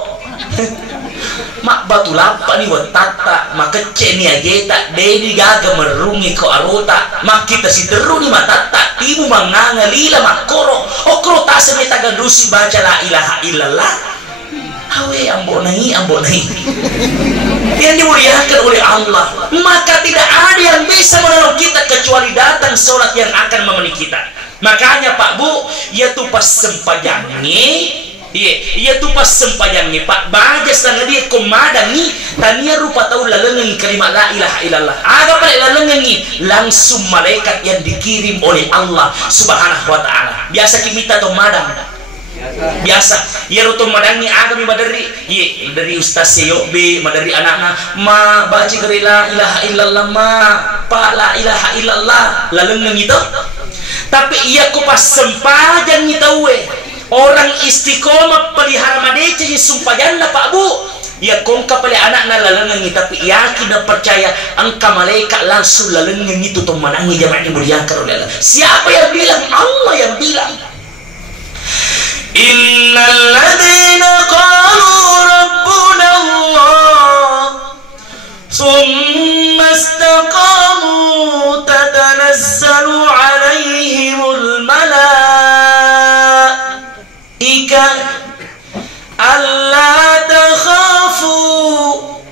mak batu lapa ni watata makece ni ageta deni gaga merungi ko arota makita si teru ni matata timu manganga lila makoro okro tase metaga dusi baca la ilaha illallah. Awe ambo nahi yang dimuliakan oleh Allah, maka tidak ada yang bisa menolong kita kecuali datang sholat yang akan memenuhi kita. Makanya Pak Bu, ya tuh pas sempajangi, iya tuh pas sempajangi Pak bajas dan dia komadangi tania rupa tahu lalengi kalimat la ilaha illallah. Aga pada lalengi langsung malaikat yang dikirim oleh Allah Subhanahu wa Ta'ala. Biasa kita tuh madang. Biasa ya rutung madangi agami madari ye dari ustaz Yobi madari anakna ma baca keri la ilaha illallah ma pa la ilaha illallah lalu ngito tapi iya ku pas sempajan ngito we orang istiqomah pelihara madece ni sumpajan na Pak Bu ya kongka pali anakna lalu ngito tapi yakin dan percaya angka malaikat langsung lalu ngito tuh madangi jamaah dimuliakan oleh Allah. Siapa yang bilang? Allah yang bilang. Innal ladzina qalu rabbuna Allah thumma istaqamu tatanazzalu alaihimul malaika alla takhafu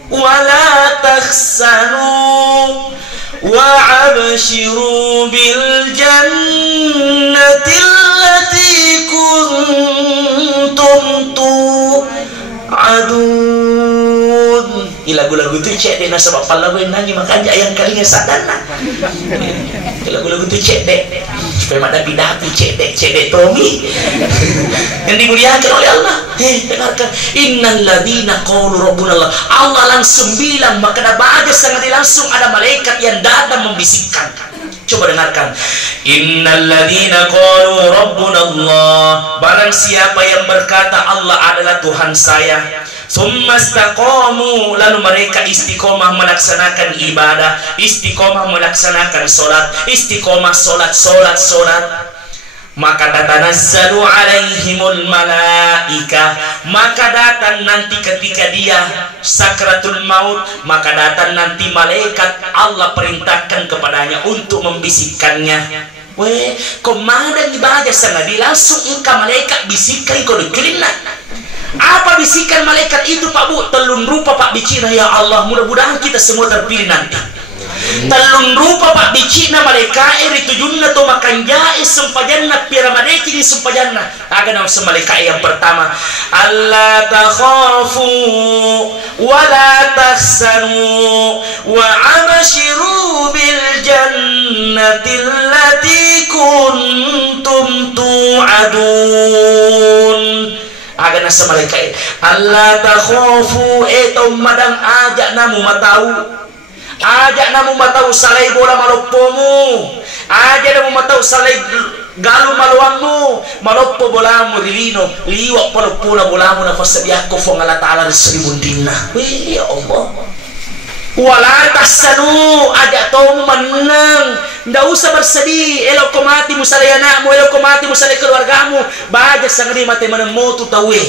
wa la takhsanu wa abshiru bil jannati allati kuntum tu'adun. Lagu-lagu itu cek deh nasabah pala gue nangi makanya yang kalinya sadana. Lagu-lagu itu cek deh supaya ada bidapi cek deh Tommy yang dimuliakan oleh Allah. Dengarkan innal ladzina qalu rabbuna Allah. Allah langsung bilang maka ada baca sangat langsung ada malaikat yang datang membisikkan. Coba dengarkan. Innal ladzina qalu rabbuna Allah. Barang siapa yang berkata Allah adalah Tuhan saya, tsumma istaqamu, lalu mereka istiqomah melaksanakan ibadah, istiqomah melaksanakan salat, istiqomah salat, maka tatanazzalu alaihimul malaika, maka datang nanti ketika dia sakratul maut, maka datang nanti malaikat Allah perintahkan kepadanya untuk membisikkannya. Weh, komandan ibadah sana di langsung ingka malaikat bisikan kau dikelina. Apa bisikan malaikat itu Pak Bu? Telun rupa Pak bicara ya Allah, mudah-mudahan kita semua terpilih nanti. talun rupa pak bicina malaikat ritujunna to makan jais sumpajanna pira madeci ni sumpajanna aga na sa malaikat yang pertama alla takhafu wa la tahzanu wa abshiru bil jannati allati kuntum tu'adun. Aga na sa malaikat alla takhafu eto madang ajak namu salay bola maloppomu ajak namu matau salay galu maluangmu maloppo bolamu rilino liwak paloppula bolamu na fasabiako fo ngala ta'ala risribun dinna. Wih ya Allah, wala tahsanu ajak tomu menang, ndak usah bersedih. Elok ko mati mo salay anakmu, elok ko mati mo salay keluargamu, baja sang ri mate manemo tu tawe.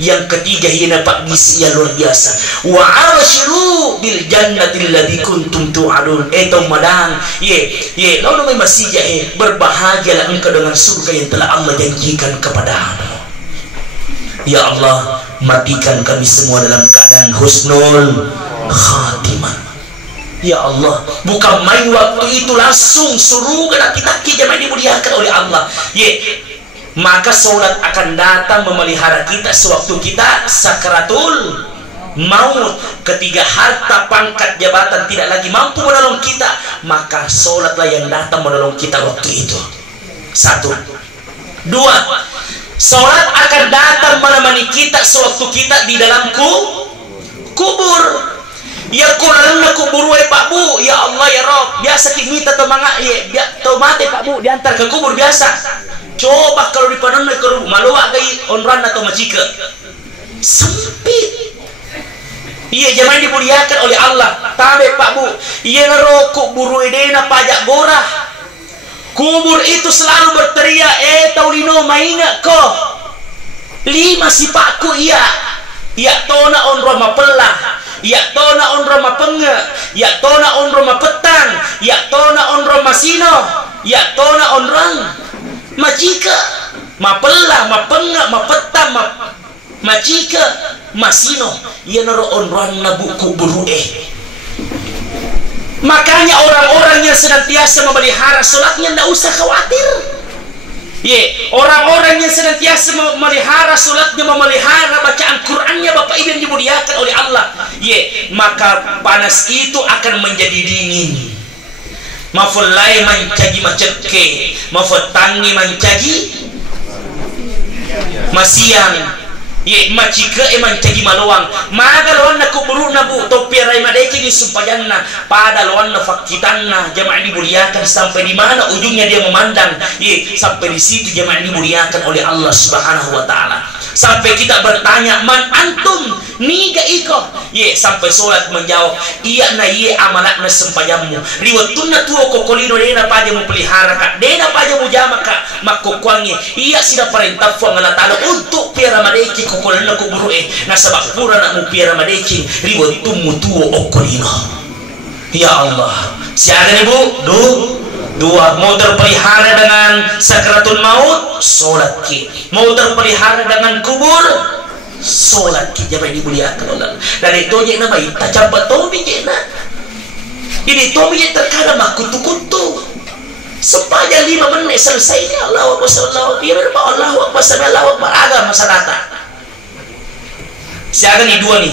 Yang ketiga hina pak gisi yang luar biasa, wa abshiru bil jannati allati kuntum tu'adun. Etong madang ye lalu may masija berbahagialah engkau dengan surga yang telah Allah janjikan kepadamu. Ya Allah, matikan kami semua dalam keadaan husnul khatimah. Ya Allah, bukan main waktu itu langsung surga kita jamaah dimuliakan oleh Allah. Maka sholat akan datang memelihara kita sewaktu kita sakratul maut, ketika harta pangkat jabatan tidak lagi mampu menolong kita, maka sholatlah yang datang menolong kita waktu itu. Satu. Dua, sholat akan datang menemani kita sewaktu kita di dalam kubur. Ya kurangnya kubur Pak Bu, ya Allah ya Rob, biasa kita tomanga mati Pak Bu diantar ke kubur biasa. Coba kalau di panon ke maluak gai onran atau macika sempit. Iya jamaah dimuliakan oleh Allah. Tabe Pak Bu, iya ngerokok buru edena pajak gorah. Kubur itu selalu berteriak, taulino mainga ko. Lima si Pakku iya. Ya tona on roma pelah, ya tona on roma penge, ya tona on roma petang, ya tona on roma sino, ya tona on rang. Macika, mapelah, mapenga, mapetang, macika, masino, ia naro onran nabuku buru Makanya orang-orang yang senantiasa memelihara sholatnya tidak usah khawatir. Orang-orang yang senantiasa memelihara sholatnya, memelihara bacaan Qur'annya, Bapak Ibu yang dimuliakan oleh Allah, maka panas itu akan menjadi dingin. Mafulai mancagi maceke, mafutangi mancagi masiang, macika mancagi maluang. Maga lawan na kuburu na bu, topiaray madeki ni sumpayanna, pada lawan na fakitanna. Jamaah dimuliakan sampai di mana ujungnya dia memandang, sampai di situ jamaah dimuliakan oleh Allah Subhanahu wa Ta'ala. Sampai kita bertanya, man antum niga iko, sampai sholat menjawab, iya na amanat na sempayamu. Riwatuna tuo kokolino dena paja mu pelihara kak, dena paja mu jama kak, makokwangi. Iya sida perintah fu ngala ta'ala untuk piara madeki kokolino kuburu na sabab pura na mu piara madeki riwatumu tuo okolino. Ya Allah, siaga ibu, dua, mau terpelihara dengan sakratul maut, sholat ki. Mau terpelihara dengan kubur, sholat ki. Jangan dimuliakan Allah. Dan itu je nama ita campak tomi je na. Ini tomi je terkadang mak kutu-kutu. Sepanjang 5 menit selesainya Allahu Akbar sallallahu alaihi wasallam. Allahu Akbar sallallahu alaihi wasallam. Agak masalahnya. Siaga nih dua nih.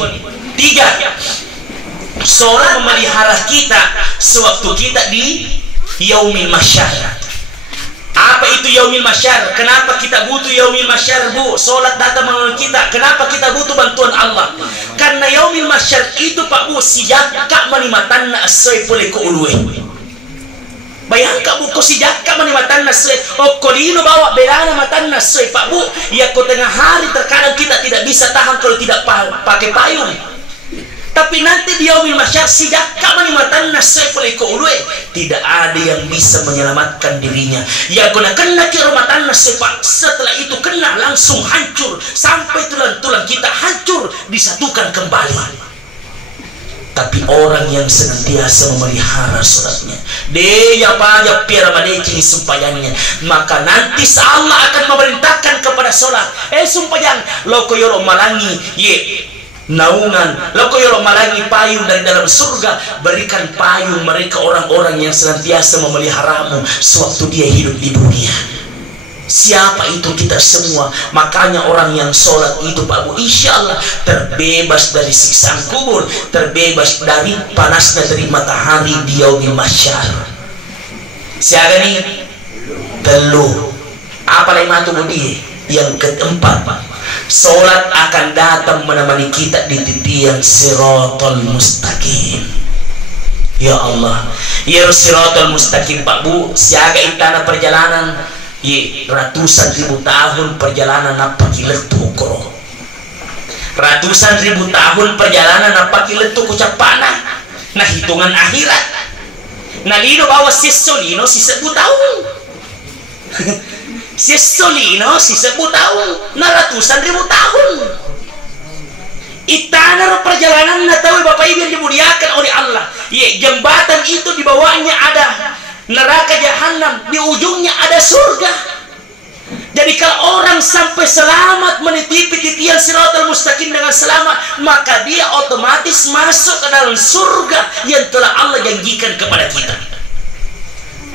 3. Sholat memelihara kita sewaktu kita di Yaumil Mahsyar. Apa itu Yaumil Mahsyar? Kenapa kita butuh Yaumil Mahsyar, Bu? Salat datang menolong kita. Kenapa kita butuh bantuan Allah? Karena Yaumil Mahsyar itu Pak Bu, sijaka manimatanna as-sayful ulwe. Bayangkan Bu, ko sijaka manimatanna as-sayf. Kolino bawa belana matanna as-sayf Pak Bu. Ya ko tengah hari terkadang kita tidak bisa tahan kalau tidak pakai payung. Tapi nanti di Yaumil Mahsyar sijaka manimatanna as-sayful ulwe. Tidak ada yang bisa menyelamatkan dirinya. Ya kena kiromatan nasifat. Setelah itu kena langsung hancur sampai tulang-tulang kita hancur, disatukan kembali. Tapi orang yang senantiasa memelihara sholatnya, dia pajak piara madeci sumpayannya, maka nanti Allah akan memerintahkan kepada sholat, sumpayan lo koyoro malangi naungan. Lalu kalau malangi payung dari dalam surga, berikan payung mereka orang-orang yang senantiasa memeliharamu sewaktu dia hidup di dunia. Siapa itu? Kita semua. Makanya orang yang sholat itu Pak Bu, insya Allah terbebas dari siksaan kubur, terbebas dari panasnya dari matahari di yaumil mahsyar. Siaga nih telu apa lagi matu budi. Yang keempat, sholat akan datang menemani kita di titian siratal mustaqim. Ya Allah, ya siratal mustaqim Pak Bu, siaga itana perjalanan ratusan ribu tahun perjalanan apa kiletu koro, ratusan ribu tahun perjalanan apa kiletu kucapana. Nah hitungan akhirat nah lino bawa sisolino si 10 tahun sisolino si 10 tahun nah ratusan ribu tahun itana perjalanan. Nah tahu Bapak Ibu yang dimuliakan oleh Allah, jembatan itu di bawahnya ada neraka jahanam, di ujungnya ada surga. Jadi kalau orang sampai selamat menitipi titian siratal mustaqim dengan selamat, maka dia otomatis masuk ke dalam surga yang telah Allah janjikan kepada kita.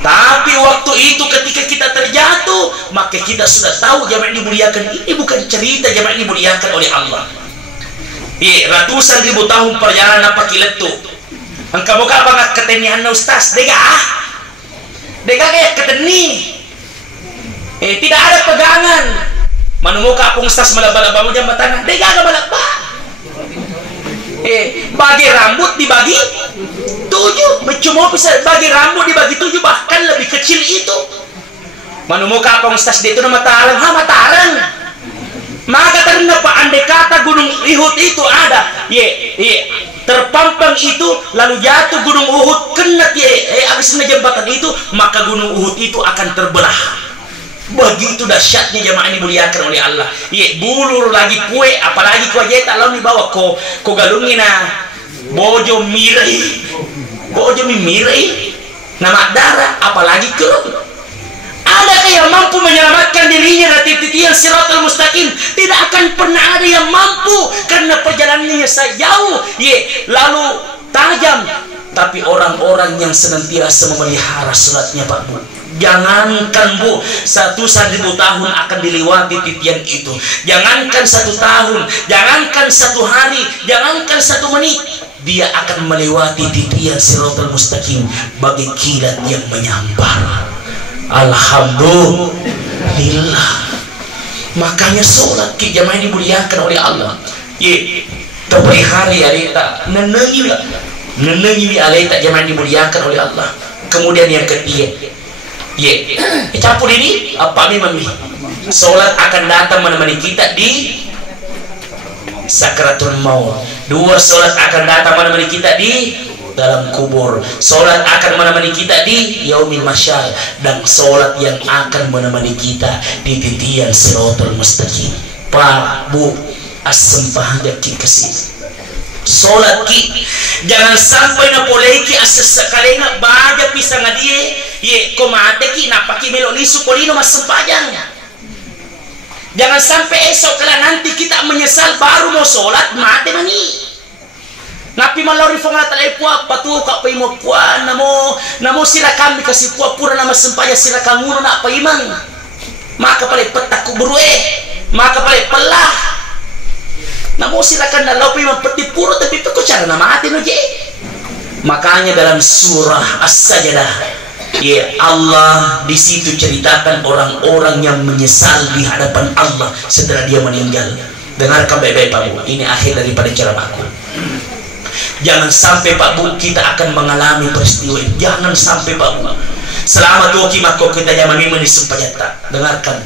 Tapi waktu itu ketika kita terjatuh, maka kita sudah tahu jamaah dimuliakan, ini bukan cerita jamaah dimuliakan oleh Allah. Ratusan ribu tahun perjalanan apa kiletu. Engkau muka banget ketenihan ustaz, Dega kayak keteni, tidak ada pegangan. Manumuka apung ustaz malaba-laba jambatan, dega agak malaba. Bagi rambut dibagi 7, cuma bisa bagi rambut dibagi 7, bahkan lebih kecil itu. Manumuka apung ustaz itu nama tarang, matarang. Maka ternyata andai kata gunung Uhud itu ada, terpampang itu lalu jatuh gunung Uhud kena habis jembatan itu, maka gunung Uhud itu akan terbelah. Begitu dahsyatnya jamaah ini dimuliakan oleh Allah. Bulur lagi kue, apalagi kue jeta lalu dibawa ko galungina bojo mirai nama darah, apalagi ke ada yang mampu menyelamatkan dirinya dari titian siratal mustaqim? Tidak akan pernah ada yang mampu, karena perjalanannya sejauh lalu tajam. Tapi orang-orang yang senantiasa memelihara sholatnya Pak Bu, jangankan Bu 1.000 tahun akan dilewati titian itu, jangankan 1 tahun, jangankan 1 hari, jangankan 1 menit, dia akan melewati titian siratal mustaqim bagi kilat yang menyambar. Alhamdulillah. Makanya sholat jamaah dimuliakan oleh Allah. Terpelihara alita nenengi alita jamaah dimuliakan oleh Allah. Kemudian yang ketiga, campur ini apa mami? Sholat akan datang menemani kita di sakratul maut. 2, sholat akan datang menemani kita di dalam kubur. Sholat akan menemani kita di yaumil mahsyar, dan sholat yang akan menemani kita di titian siratal mustaqim. Pak Bu, asempah ki kasih sholat ki, jangan sampai na boleh ki asesakale na baja pisang adie komate ki napaki melo lisu kolino mas sempajang. Jangan sampai esok kala nanti kita menyesal baru mau sholat mati mani. Napi malori fongala talay puwa patuka pa imo puwa namo sila kami kasi puwa pura nama sempaya sila kanguno na pa imang maka palay petak kuburu maka palay pelah namo sila kan nalaw pa imang peti puro tapi itu cara nama hati no je. Makanya dalam surah As-Sajdah Allah di situ ceritakan orang-orang yang menyesal di hadapan Allah setelah dia meninggal. Dengarkan baik-baik Pak Bu, ini akhir daripada ceramahku. Jangan sampai Pak Bu kita akan mengalami peristiwa ini. Jangan sampai Pak Bu. Selama tuh kimako kita jangan mimpi sempajata. Dengarkan.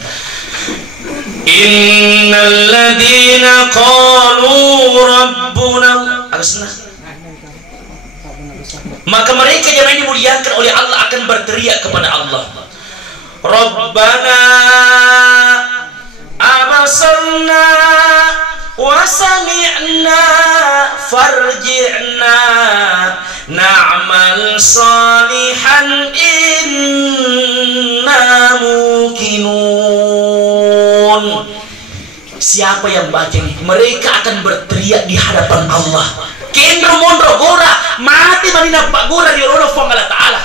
Innal ladzina qalu rabbuna maka mereka yang dimuliakan oleh Allah akan berteriak kepada Allah, Rabbana abasarna wa sami'na farji'na na'mal salihan inna muqinun. siapa yang baca ini, mereka akan berteriak di hadapan Allah. Kendro mondro gora mati manina pak gora di Allah Ta'ala.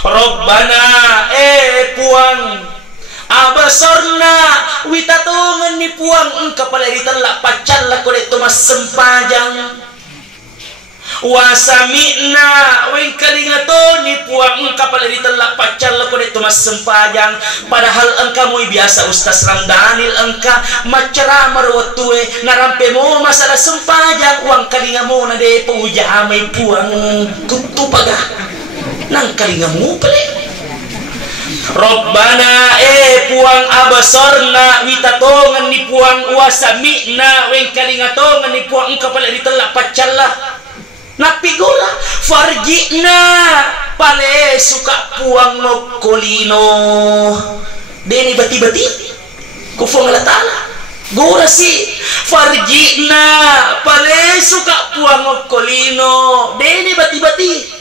Rabbana puang abasarna witatungan ni puang engkau pada ditolak pacal lah kulit tumas sempajang wasami'na weng kalingato ni puang engkau pada ditolak pacal lah kulit tumas sempajang padahal engkau mau biasa Ustaz Ramdanil engkau macara marwatue narampe mo masalah sempajang uang kalingamu na de pujamay puang kutupaga nang kalingamu pala Rabbana puang abasarna witatongan ni puang wasami'na weng kalingatongan ni puang engkau pala ditolak pacal lah napigula farjina pale suka puang nokolino deni bati-bati kufong Allah Ta'ala gula si farjina pale suka puang nokolino deni bati-bati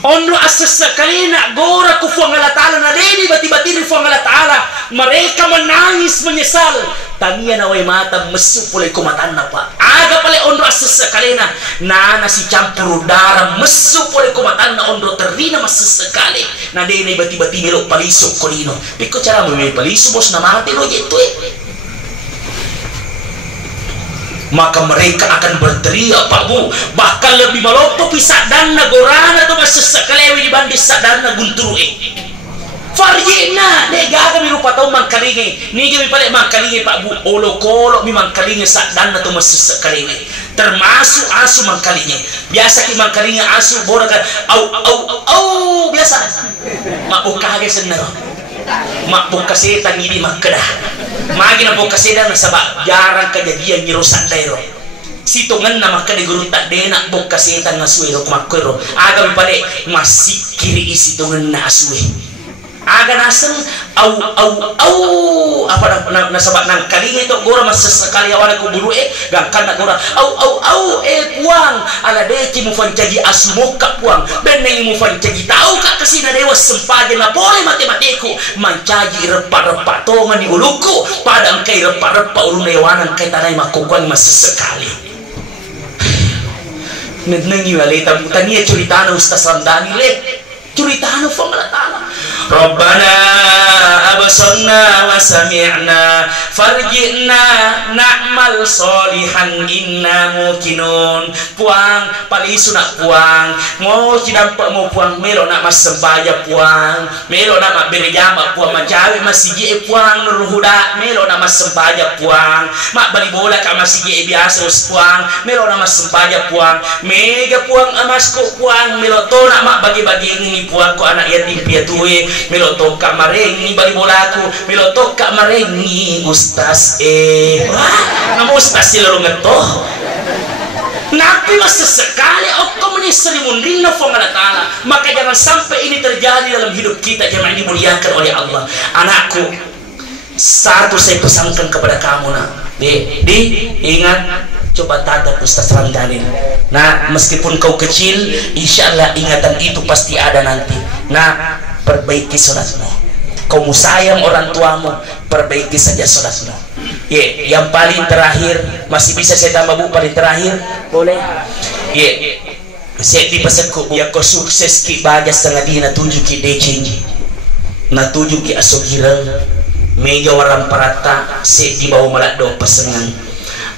Ondo asasakalina gora kufuang Allah Ta'ala na deni bati-bati ni fuang Allah Ta'ala mereka menangis menyesal tania na way mata mesu pulay kumatan na pa aga pala ondo asasakalina na si campur udara mesu pulay kumatan na ondo terina masasakali na deni bati-bati nilo paliso kolino piko cara mo may paliso bos na mati lo gitu maka mereka akan berteriak Pak Bu bahkan lebih malopo pisah dan nagorana to masasakalewi dibanding sadan na gunturu farjina de gaga mi rupa tau mangkalingi ni mi pale mangkalingi Pak Bu olo-kolo mi mangkalingi sadan na to masasakalingi termasuk asu mangkalingi biasa ki mangkalingi asu borakan au biasa mak kage senar mak kasetan ini makkedah magi na kasetan na sabak jarang kejadian nyirusak dairo situngan na makka di guru tak dena kasetan na suero kumakwero aga mi pale masih kiri isi tungan na asue aga naseng au apa na sabak nang kalingi to gora masasakali awana ko buru gangkan na gora puang ala deci mu fancaji asmoka puang beneng mu fancaji tahu kak kesina dewa sempaje na boleh mati-matiku mancaji repa-repa tongan di uluku padang kai repa-repa ulun dewanan kai tanai makukuan masasakali nengi wale tania ceritana Ustaz Ramdani le ceritana fuang Allah Ta'ala Rabbana abasarna wa sami'na farji'na na'mal solihan inna mukinun puang palisu nak puang mau dampak mau puang melo nak mas sembaja puang melo nak mak berjama puang macawe masih je puang nur huda melo nak mas sembaja puang mak bali bola ka masih je biasa us puang melo nak mas sembaja puang mega puang amasku puang melo to nak mak bagi-bagi ini puang ko anak yatim piatue milotok kak marengi bali bolaku milotok kak marengi Ustaz nama Ustaz sila ngetoh napi masa sekali okko menisri munding na fuang Allah Ta'ala maka jangan sampai ini terjadi dalam hidup kita jemaah ini dimuliakan oleh Allah anakku satu saya pesankan kepada kamu nak ingat coba tatap Ustaz Ramdani nah meskipun kau kecil insya Allah ingatan itu pasti ada nanti nah perbaiki sholatmu kau sayang orang tuamu perbaiki saja sholatmu yang paling terakhir masih bisa saya tambah Bu paling terakhir boleh saya dipesanku ya kau sukses ki baja setengah dia na tujuh ki decing na tujuh ki asogirang mega warang parata saya dibawa malak do pesengan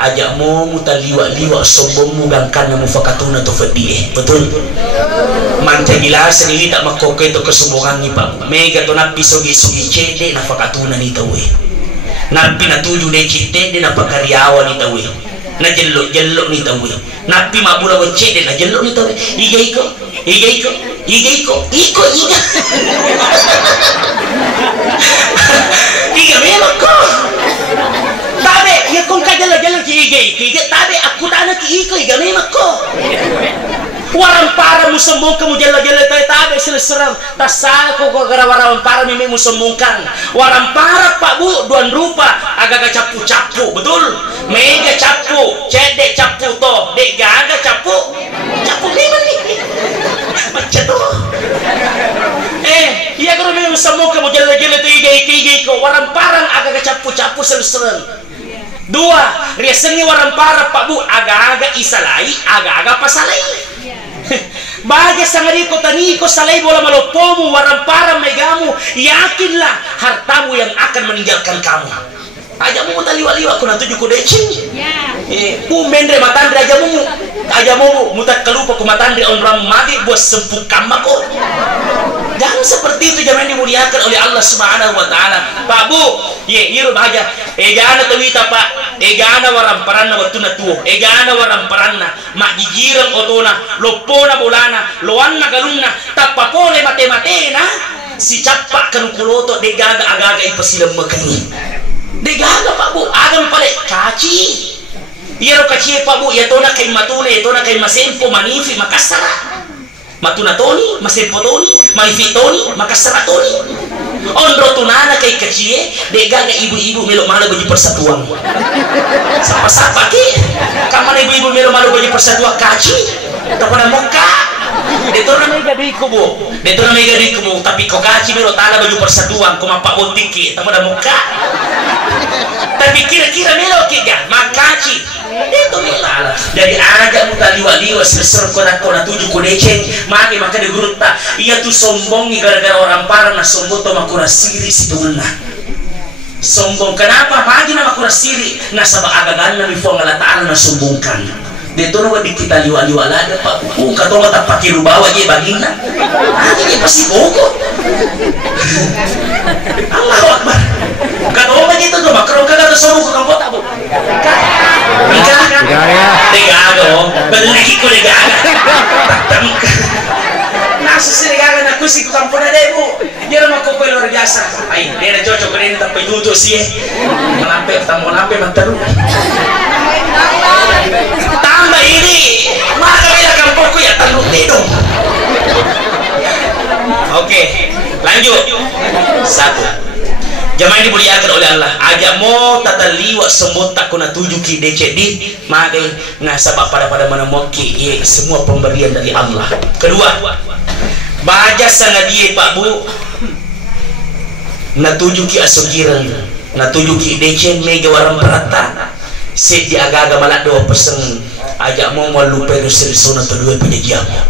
ajak mo muta liwa sombong mu gangkan na mufakatuna to fadie betul manca gilas ni tak makoke to kesombongan ni Pak mega to napi sogi cede na fakatuna ni tawe napi na tuju de cede na pakariawa ni tawe na jello ni tawe napi mabula cede na jello ni tawe iga iga memang kok tabe ya kung kajala-jala ki tabe aku tanah ki iko iga memang kok warang para musembung kamu jala-jala tabe seleseram tasal ko gara warang para mimi musembungkan warang para Pak Bu duan rupa agak capu-capu betul mega capu cedek capu to dek gaga capu memang nih macam tu iya kalau memang musembung kamu jala-jala tu iga iko warang parang agak capu-capu seleseram Dua, riasengi warang para Pak Bu, aga-aga isalai, aga-aga pasalai. Baga sangari ko tani ko salai bola malopomu warang para megamu, yakinlah hartamu yang akan meninggalkan kamu. Ajamu mutaliwa-liwa kuna tuju ko decing. Mendre matandre ajamu mutat kalupa ko matandre onram magi buat sempuk kamako. Jangan seperti itu, jangan dimuliakan oleh Allah Subhanahu wa taala. Pak Bu, ieu bahagia. Egana tawita Pak, egana waram paranna watuna tuo, egana waram paranna, mak gigirang otona, lopona bolana, loanna galunna, tapapole mate-matena, si capak kanukuloto degaga agaga ipasilam makani. Degaga Pak Bu, agam pale kaci. Iero kaci Pak Bu, yatona kay matune, yatona kay masempo, manifi, makasara. Matuna toni, masempo toni, manifi toni, makasara toni. Ondro tunana kay kacie, degaga ibu-ibu melo malo baju persatuan. Sapa-sapa ki, kamana ibu-ibu melo malo baju persatuan kaci, tapada muka. Detorna mega dikubu, detorna mega dikubu, tapi kok kaci melo tala baju persatuan, ko mapak bontiki, tapada muka. Tapi kira-kira melo kiga, makaci. Itu milala. Jadi aja mutaliwa-liwa seser kona tujuh kodeceng, maka di gurutta. Ia tuh sombongi gara-gara orang parah na sombong to makura siri situna. Sombong kenapa? Pagi na makura siri na saba agagan na bifo ngalataan na sombongkan. Dito na wadi kita liwa-liwa lada Pak. Katonga tak pakai rubawa je bagina. Ini pasti boko. Allahu Akbar. Katonga gitu tuh makrong kagak sombong ke kampota Bu. Degaga, balik ko degaga. Nasa sinigaga na kusi ko kampo na deh Bu. Dia nama ko luar biasa. Ay, dia na cocok ko rin tapay duto siya. Malampe, malampe magtaro. Tambah ini, maka bila kampo ko ya tanong dito. Oke, lanjut. Satu. Jamaah ini dimuliakan oleh Allah. Ajamu tataliwa semut tak kuna tuju ki decedi magai nasabak pada mana moki semua pemberian dari Allah. Kedua, baja sana dia Pak Bu na tuju ki asugiran na tuju ki decen mega waram perata set di aga-aga malak do pesen ajamu mau lupa risona to dua penjajamu.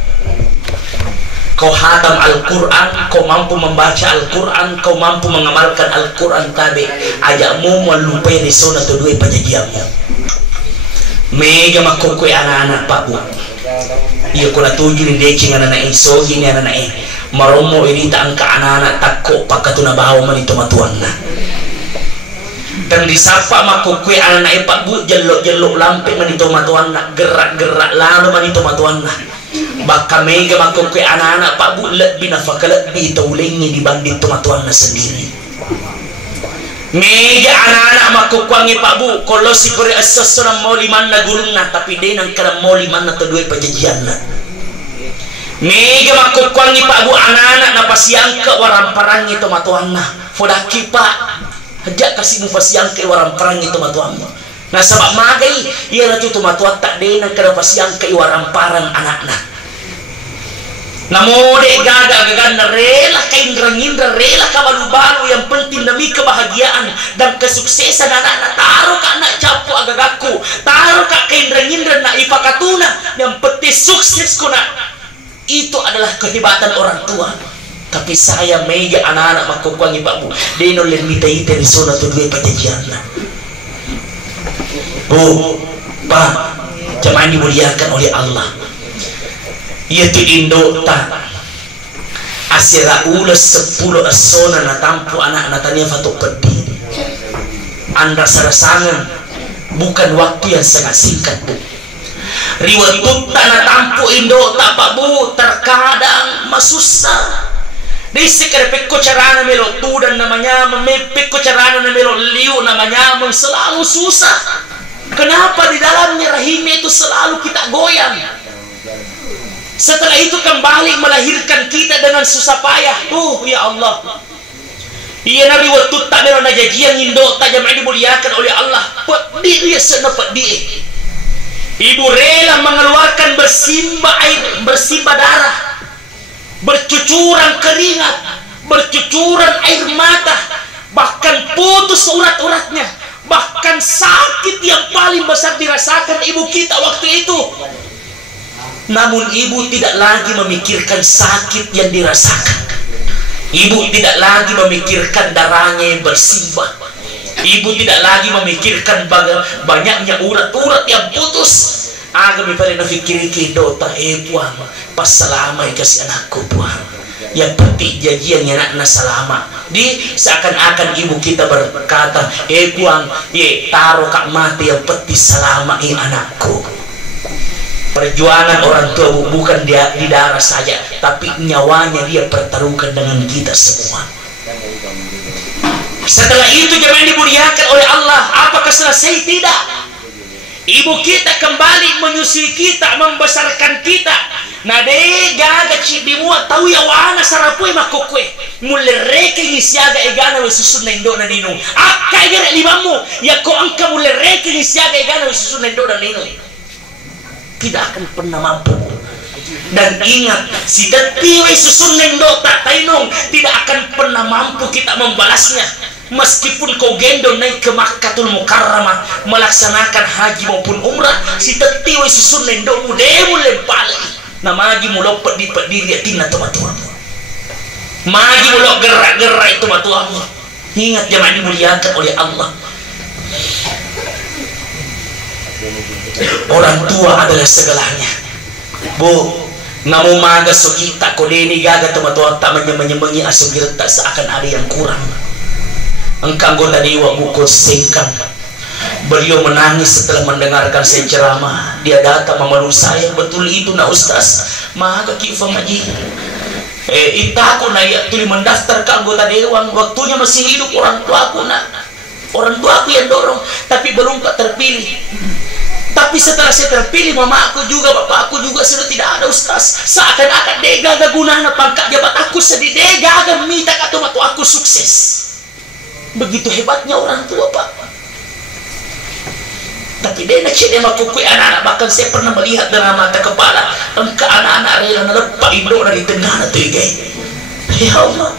Kau hatam Al-Quran, kau mampu membaca Al-Quran, kau mampu mengamalkan Al-Quran tabe ajakmu melupai risona atau dua pajajiamu. Mega makukui anak-anak Pak Bu. Iya kuna tuju ni decing anak-anak sogi ni anak-anak maromo ini tak angka anak-anak takut pakatuna bawa manito matuanna. Dan disapa makukui anak-anak Pak Bu jelok-jelok lampe manito matuanna, gerak-gerak lalu manito matuanna. Baka mega makukui anak-anak Pak Bu lebih nafaka lebih taulingi dibanding tomatuanna sendiri. Mega anak-anak makukwangi Pak Bu kalau si kore asasana mau limanna gurunna tapi denang kada mau limanna to dua pajajianna. Mega makukwangi Pak Bu anak-anak napasiangka waramparangi tomatuanna. Fodaki Pak hajak kasih mufasiangka waramparangi tomatuanna. Nah sabab magai ia ratu tomatuan tak denang kada pasiangka waramparang anakna. Namo dek gaga-gaga rela kaindra-indra rela kabalu-balu yang penting demi kebahagiaan dan kesuksesan anak-anak taruh ke anak capu agagaku taruh ke kaindra-indra na ipakatuna yang penting sukses kuna itu adalah kehebatan orang tua. Tapi saya mega anak-anak makukwangi Pak Bu deno len mita-ita di zona tu dua pajajianna. Bu, Pak, jemaah dimuliakan oleh Allah. Yaitu Indo tak asira ulas 10 asona na tampu anak natanya fatuk pedih. Anda sarasangan bukan waktu yang sangat singkat Bu. Riwayat na tampu Indo tak Pak Bu terkadang masusah. Disikar pekko carana melo tudan namanya memepekko carana melo liu namanya selalu susah. Kenapa di dalamnya rahim itu selalu kita goyang? Setelah itu kembali melahirkan kita dengan susah payah. Ya Allah. Iya nabi waktu tak meron najajian indo tak jamaah dimuliakan oleh Allah. Pedih dia senepat dia. Ibu rela mengeluarkan bersimbah darah, bercucuran keringat, bercucuran air mata, bahkan putus urat-uratnya Bahkan sakit yang paling besar dirasakan ibu kita waktu itu. Namun ibu tidak lagi memikirkan sakit yang dirasakan. Ibu tidak lagi memikirkan darahnya yang bersimbah. Ibu tidak lagi memikirkan banyaknya urat-urat yang putus. Aga mi pare nafikiri dota puang pas selama kasih anakku puang. Yang penting janjiannya anak selama. Di seakan-akan ibu kita berkata, puang, taruh kak mati yang penting selama anakku. Perjuangan orang tua bukan dia di darah saja, tapi nyawanya dia pertaruhkan dengan kita semua. Setelah itu jemaah dimuliakan oleh Allah, apakah selesai? Tidak. Ibu kita kembali menyusui kita, membesarkan kita. Nade gaga cibimu tahu ya wana sarapui makokwe mulereke ngisiaga egana wesusun na indo na ninong akka egara limamu ya ko angka mulereke ngisiaga egana wesusun na indo na ninong. Tidak akan pernah mampu. Dan ingat, si dati wesusun na indo tak tainong tidak akan pernah mampu kita membalasnya. Meskipun kau gendong naik ke Makkatul Mukarramah melaksanakan haji maupun umrah, si dati wesusun na indo mu demu lempali. Nah magi mulo di diri tina tuamu, magi mulo gerak-gerak itu tuamu. Ingat jemaah dimuliakan oleh Allah. Orang tua adalah segalanya. Bu, namu maga sugita kodeni gaga tuamu tak menyemenyi asugirta seakan ada yang kurang. Engkau goda dewa buku singkang. Beliau menangis setelah mendengarkan saya ceramah. Dia datang memeluk saya. Betul itu na ustaz. Maka kifah ngaji. Itaku na ya tuli mendaftar ke anggota dewan. Waktunya masih hidup orang tuaku nak. Orang tuaku yang dorong. Tapi belum tak terpilih. Tapi setelah saya terpilih, mama aku juga, bapak aku juga sudah tidak ada ustaz. Seakan-akan dega gunanya pangkat jabat aku sedih. Dega minta kata aku sukses. Begitu hebatnya orang tua pak. Tapi dia nak cek makukui anak-anak, bahkan saya pernah melihat dengan mata kepala engkau anak-anak rela nelepak indo dari tengah tu gay. Ya Allah,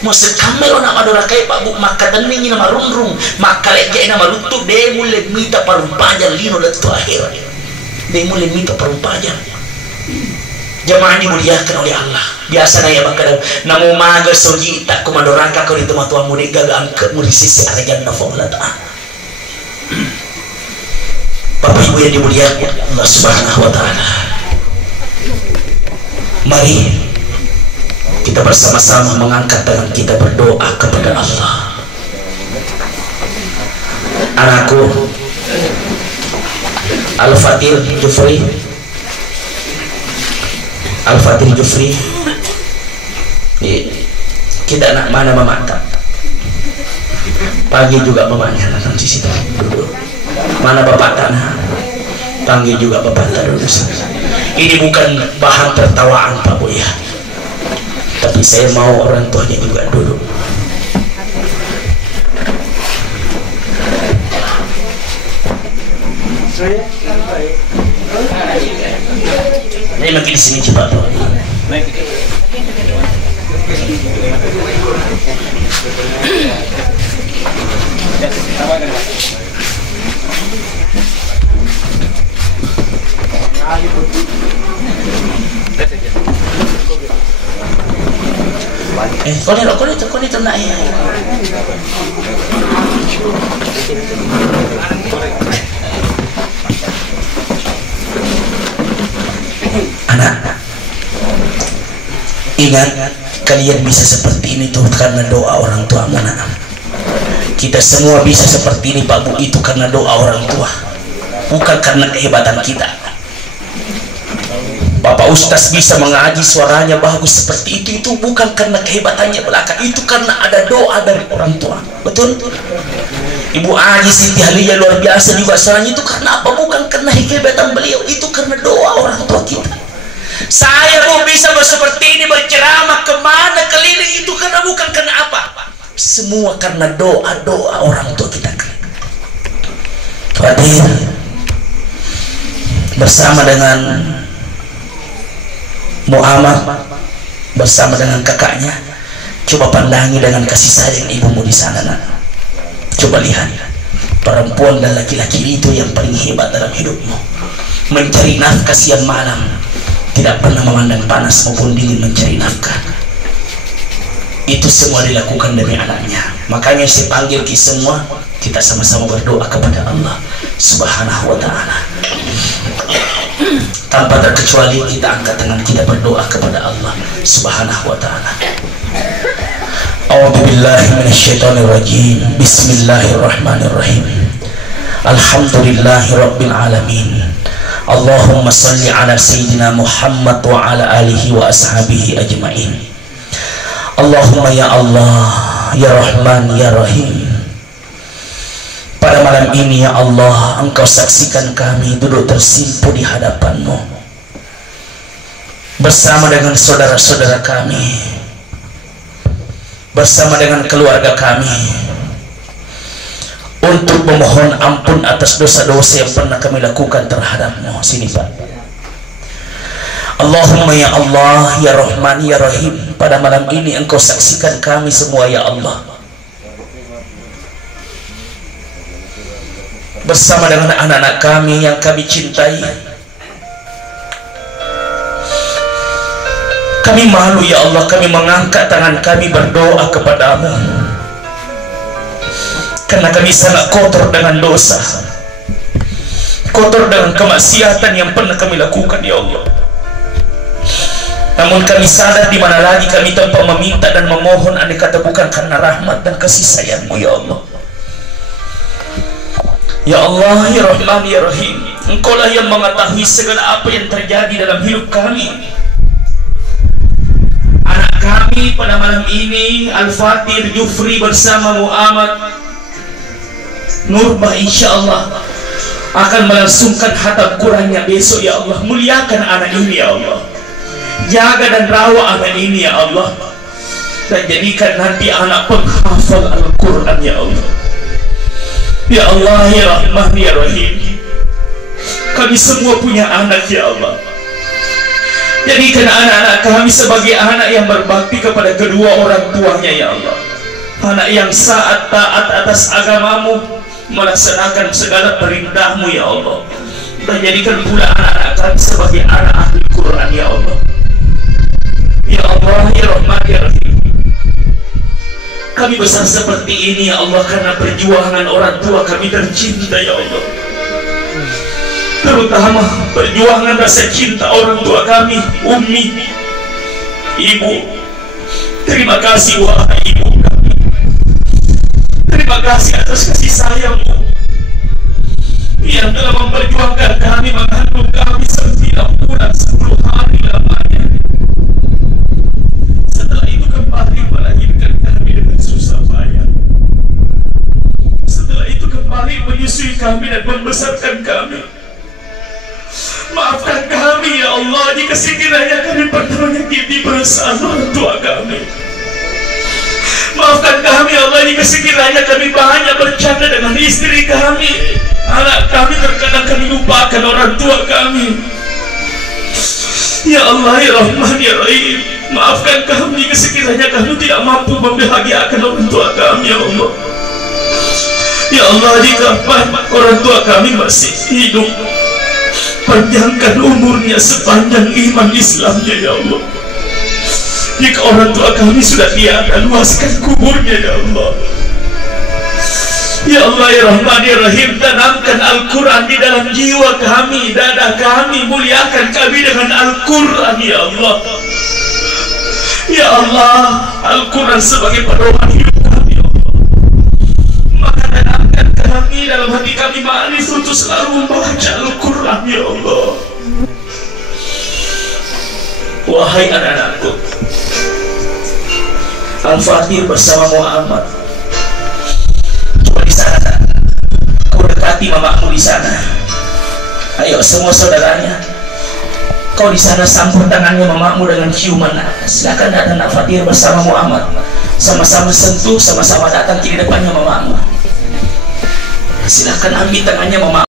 mau sekamel nak madura kaya pak bu maka teningi nama runrung maka lejai nama lutut dia mulai minta parumpajan lino letu akhir. Dia mulai minta parumpajan. Jemaah dimuliakan oleh Allah. Biasa naya bakal namu maga soji tak kumandoraka kau di tempat tuan muda gagal angkat muda sisi arjan nafamlata. Bapak Ibu yang dimuliakan Allah Subhanahu wa taala. Mari kita bersama-sama mengangkat tangan kita berdoa kepada Allah. Anakku Al-Fatir Jufri, Al-Fatir Jufri, kita anak mana mamanya? Pagi juga mamanya datang di situ. Mana bapak tanah? Panggil juga bapak terus. Ini bukan bahan tertawaan Pak Bu ya. Tapi saya mau orang tuanya juga duduk. Ini makin di sini cepat Pak. Kau ni nak ya. Anak, ingat kalian bisa seperti ini tuh karena doa orang tuamu nak. Kita semua bisa seperti ini Pak Bu itu karena doa orang tua, bukan karena kehebatan kita. Bapak Ustaz bisa mengaji suaranya bagus seperti itu bukan karena kehebatannya belaka, itu karena ada doa dari orang tua. Betul? Ibu Aji Siti Haliyah luar biasa juga suaranya itu karena apa? Bukan karena kehebatan beliau, itu karena doa orang tua kita. Saya mau bisa seperti ini berceramah kemana keliling itu karena bukan karena apa? Semua karena doa-doa orang tua kita. Hadir bersama dengan Muhammad, bersama dengan kakaknya, coba pandangi dengan kasih sayang ibumu di sana nak. Coba lihat Perempuan dan laki-laki itu yang paling hebat dalam hidupmu. Mencari nafkah siang malam, tidak pernah memandang panas maupun dingin mencari nafkah. Itu semua dilakukan demi anaknya. Makanya saya panggil kita semua, kita sama-sama berdoa kepada Allah Subhanahu wa ta'ala. Tanpa terkecuali kita angkat tangan, kita berdoa kepada Allah Subhanahu wa ta'ala. A'udzu billahi minasyaitonir rajim. Bismillahirrahmanirrahim. Alhamdulillahi rabbil alamin. Allahumma salli ala sayyidina Muhammad wa ala alihi wa ashabihi ajmain. Allahumma ya Allah, ya Rahman, ya Rahim. Pada malam ini ya Allah, Engkau saksikan kami duduk tersimpu di hadapan-Mu bersama dengan saudara-saudara kami, bersama dengan keluarga kami, untuk memohon ampun atas dosa-dosa yang pernah kami lakukan terhadap-Mu. Sini Pak. Allahumma ya Allah, ya Rahman, ya Rahim. Pada malam ini Engkau saksikan kami semua ya Allah, bersama dengan anak-anak kami yang kami cintai. Kami malu ya Allah, kami mengangkat tangan kami berdoa kepadamu karena kami sangat kotor dengan dosa, kotor dengan kemaksiatan yang pernah kami lakukan ya Allah. Namun kami sadar di mana lagi kami tanpa meminta dan memohon, andai kata bukan karena rahmat dan kasih sayang-Mu ya Allah. Ya Allah, ya Rahman, ya Rahim, Engkaulah yang mengetahui segala apa yang terjadi dalam hidup kami. Anak kami pada malam ini, Al-Fatir Jufri bersama Muhammad Nurba, insya Allah akan melangsungkan khatam Qurannya besok ya Allah. Muliakan anak ini ya Allah, jaga dan rawat anak ini ya Allah, dan jadikan nanti anak penghafal Al-Quran ya Allah. Ya Allah, ya Rahman, ya Rahim, kami semua punya anak ya Allah. Jadikan anak-anak kami sebagai anak yang berbakti kepada kedua orang tuanya ya Allah. Anak yang saat taat atas agamamu, melaksanakan segala perintahmu ya Allah. Dan jadikan pula anak-anak kami sebagai anak ahli Quran ya Allah. Ya Allah, ya Rahman, ya Rahim, kami besar seperti ini ya Allah karena perjuangan orang tua kami tercinta ya Allah, terutama perjuangan rasa cinta orang tua kami, Ummi, Ibu. Terima kasih wahai Ibu kami, terima kasih atas kasih sayang-Mu yang telah memperjuangkan kami, mengandung kami 9 bulan 10 hari lamanya. Setelah itu kembali melahirkan kami dengan susah payah. Setelah itu kembali menyusui kami dan membesarkan kami. Maafkan kami ya Allah jika sekiranya kami pernah menyakiti perasaan orang tua kami. Maafkan kami ya Allah jika sekiranya kami banyak bercanda dengan istri kami, anak kami. Terkadang kami lupakan orang tua kami. Ya Allah, ya Rahman, ya Rahim, maafkan kami jika sekiranya kami tidak mampu membahagiakan orang tua kami ya Allah. Ya Allah, jika orang tua kami masih hidup, panjangkan umurnya sepanjang iman Islamnya ya Allah. Jika orang tua kami sudah tiada, luaskan kuburnya ya Allah. Ya Allah, ya Rahman, ya Rahim, tanamkan Al-Quran di dalam jiwa kami, dada kami, muliakan kami dengan Al-Quran ya Allah. Ya Allah, Al-Quran sebagai pedoman hidup kami ya Allah. Maka tanamkan kami dalam hati kami manis untuk selalu membaca Al-Quran ya Allah. Wahai anak-anakku, Al-Fatir bersama Muhammad, coba di sana kau dekati mamamu di sana. Ayo semua saudaranya, kau di sana sambut tangannya mamamu dengan ciuman. Silakan datang Al-Fatir bersama Muhammad, sama-sama sentuh, sama-sama datang di depannya mamamu. Silakan ambil tangannya mamamu.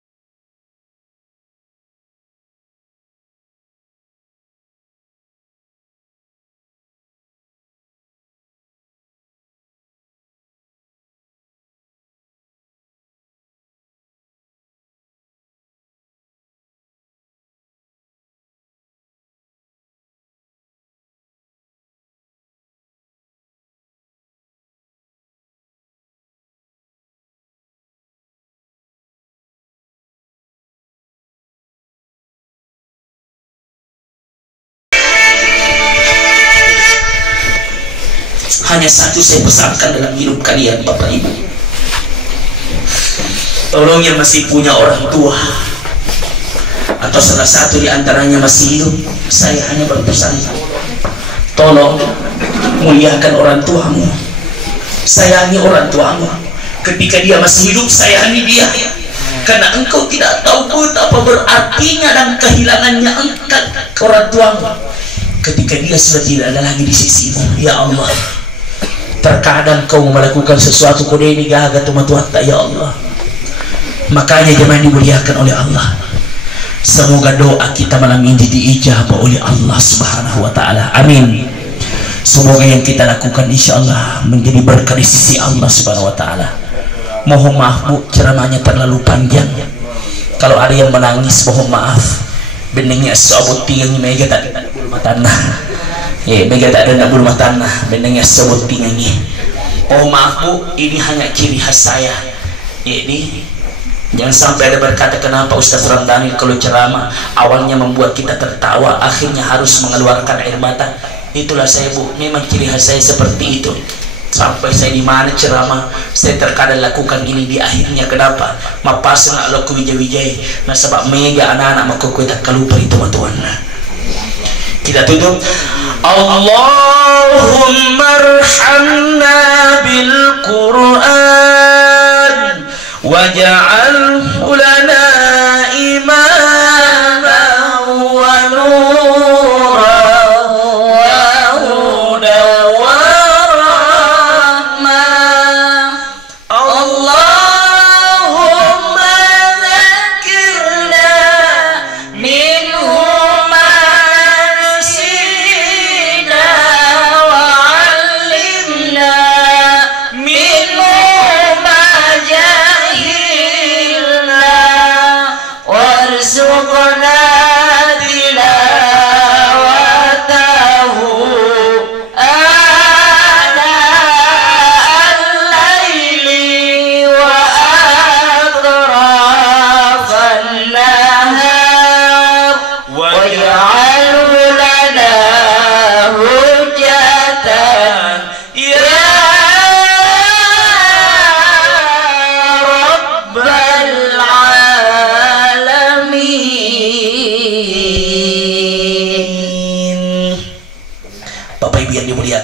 Hanya satu saya pesankan dalam hidup kalian Bapak Ibu, tolong yang masih punya orang tua atau salah satu di antaranya masih hidup, saya hanya berpesan, tolong muliakan orang tuamu, sayangi orang tuamu. Ketika dia masih hidup, sayangi dia, karena engkau tidak tahu betapa berartinya dan kehilangannya engkau orang tuamu ketika dia sudah tidak ada lagi di sisimu. Ya Allah, terkadang kau melakukan sesuatu kode ini gagal tumat-tumat, ya Allah. Makanya jemaah dimuliakan oleh Allah, semoga doa kita malam ini diijabah oleh Allah Subhanahu wa taala. Amin. Semoga yang kita lakukan insya Allah menjadi berkah di sisi Allah Subhanahu wa taala. Mohon maaf Bu, ceramahnya terlalu panjang. Kalau ada yang menangis mohon maaf. Benengnya sebut tinggi mega tak ada bulu tanah. Mega tak ada bulu tanah. Benengnya sebut tinggi. Oh maaf Bu, ini hanya ciri khas saya. Ini jangan sampai ada berkata kenapa Ustaz Ramdhani kalau ceramah awalnya membuat kita tertawa, akhirnya harus mengeluarkan air mata. Itulah saya Bu, memang ciri khas saya seperti itu. Sampai saya di mana ceramah, saya terkadang lakukan ini di akhirnya. Kenapa? Mapasang Allah ku wijay-wijay. Nah sebab mega anak-anak maka ku tak kalupa itu Tuhan. Kita tutup. Allahumma arhamna bil Qur'an waj'alhu lana imaman wa nuran.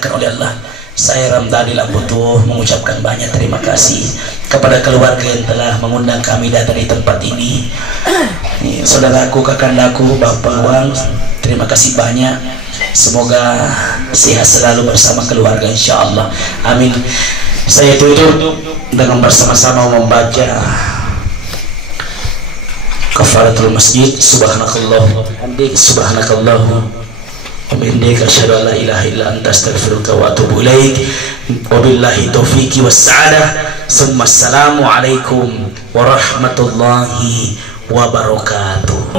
Oleh Allah, saya Ramdhani Lambutuh mengucapkan banyak terima kasih kepada keluarga yang telah mengundang kami datang di tempat ini. Saudaraku, kakakku, Bapak Wang, terima kasih banyak. Semoga sehat selalu bersama keluarga insya Allah. Amin. Saya tutup dengan bersama-sama membaca kafaratul masjid. Subhanakallah, subhanakallah. Bihamdika asyhadu an la ilaha illa anta astaghfiruka wa atubu ilaik. Wabillahi taufiqi wassa'adah. Assalamu alaikum warahmatullahi wabarakatuh.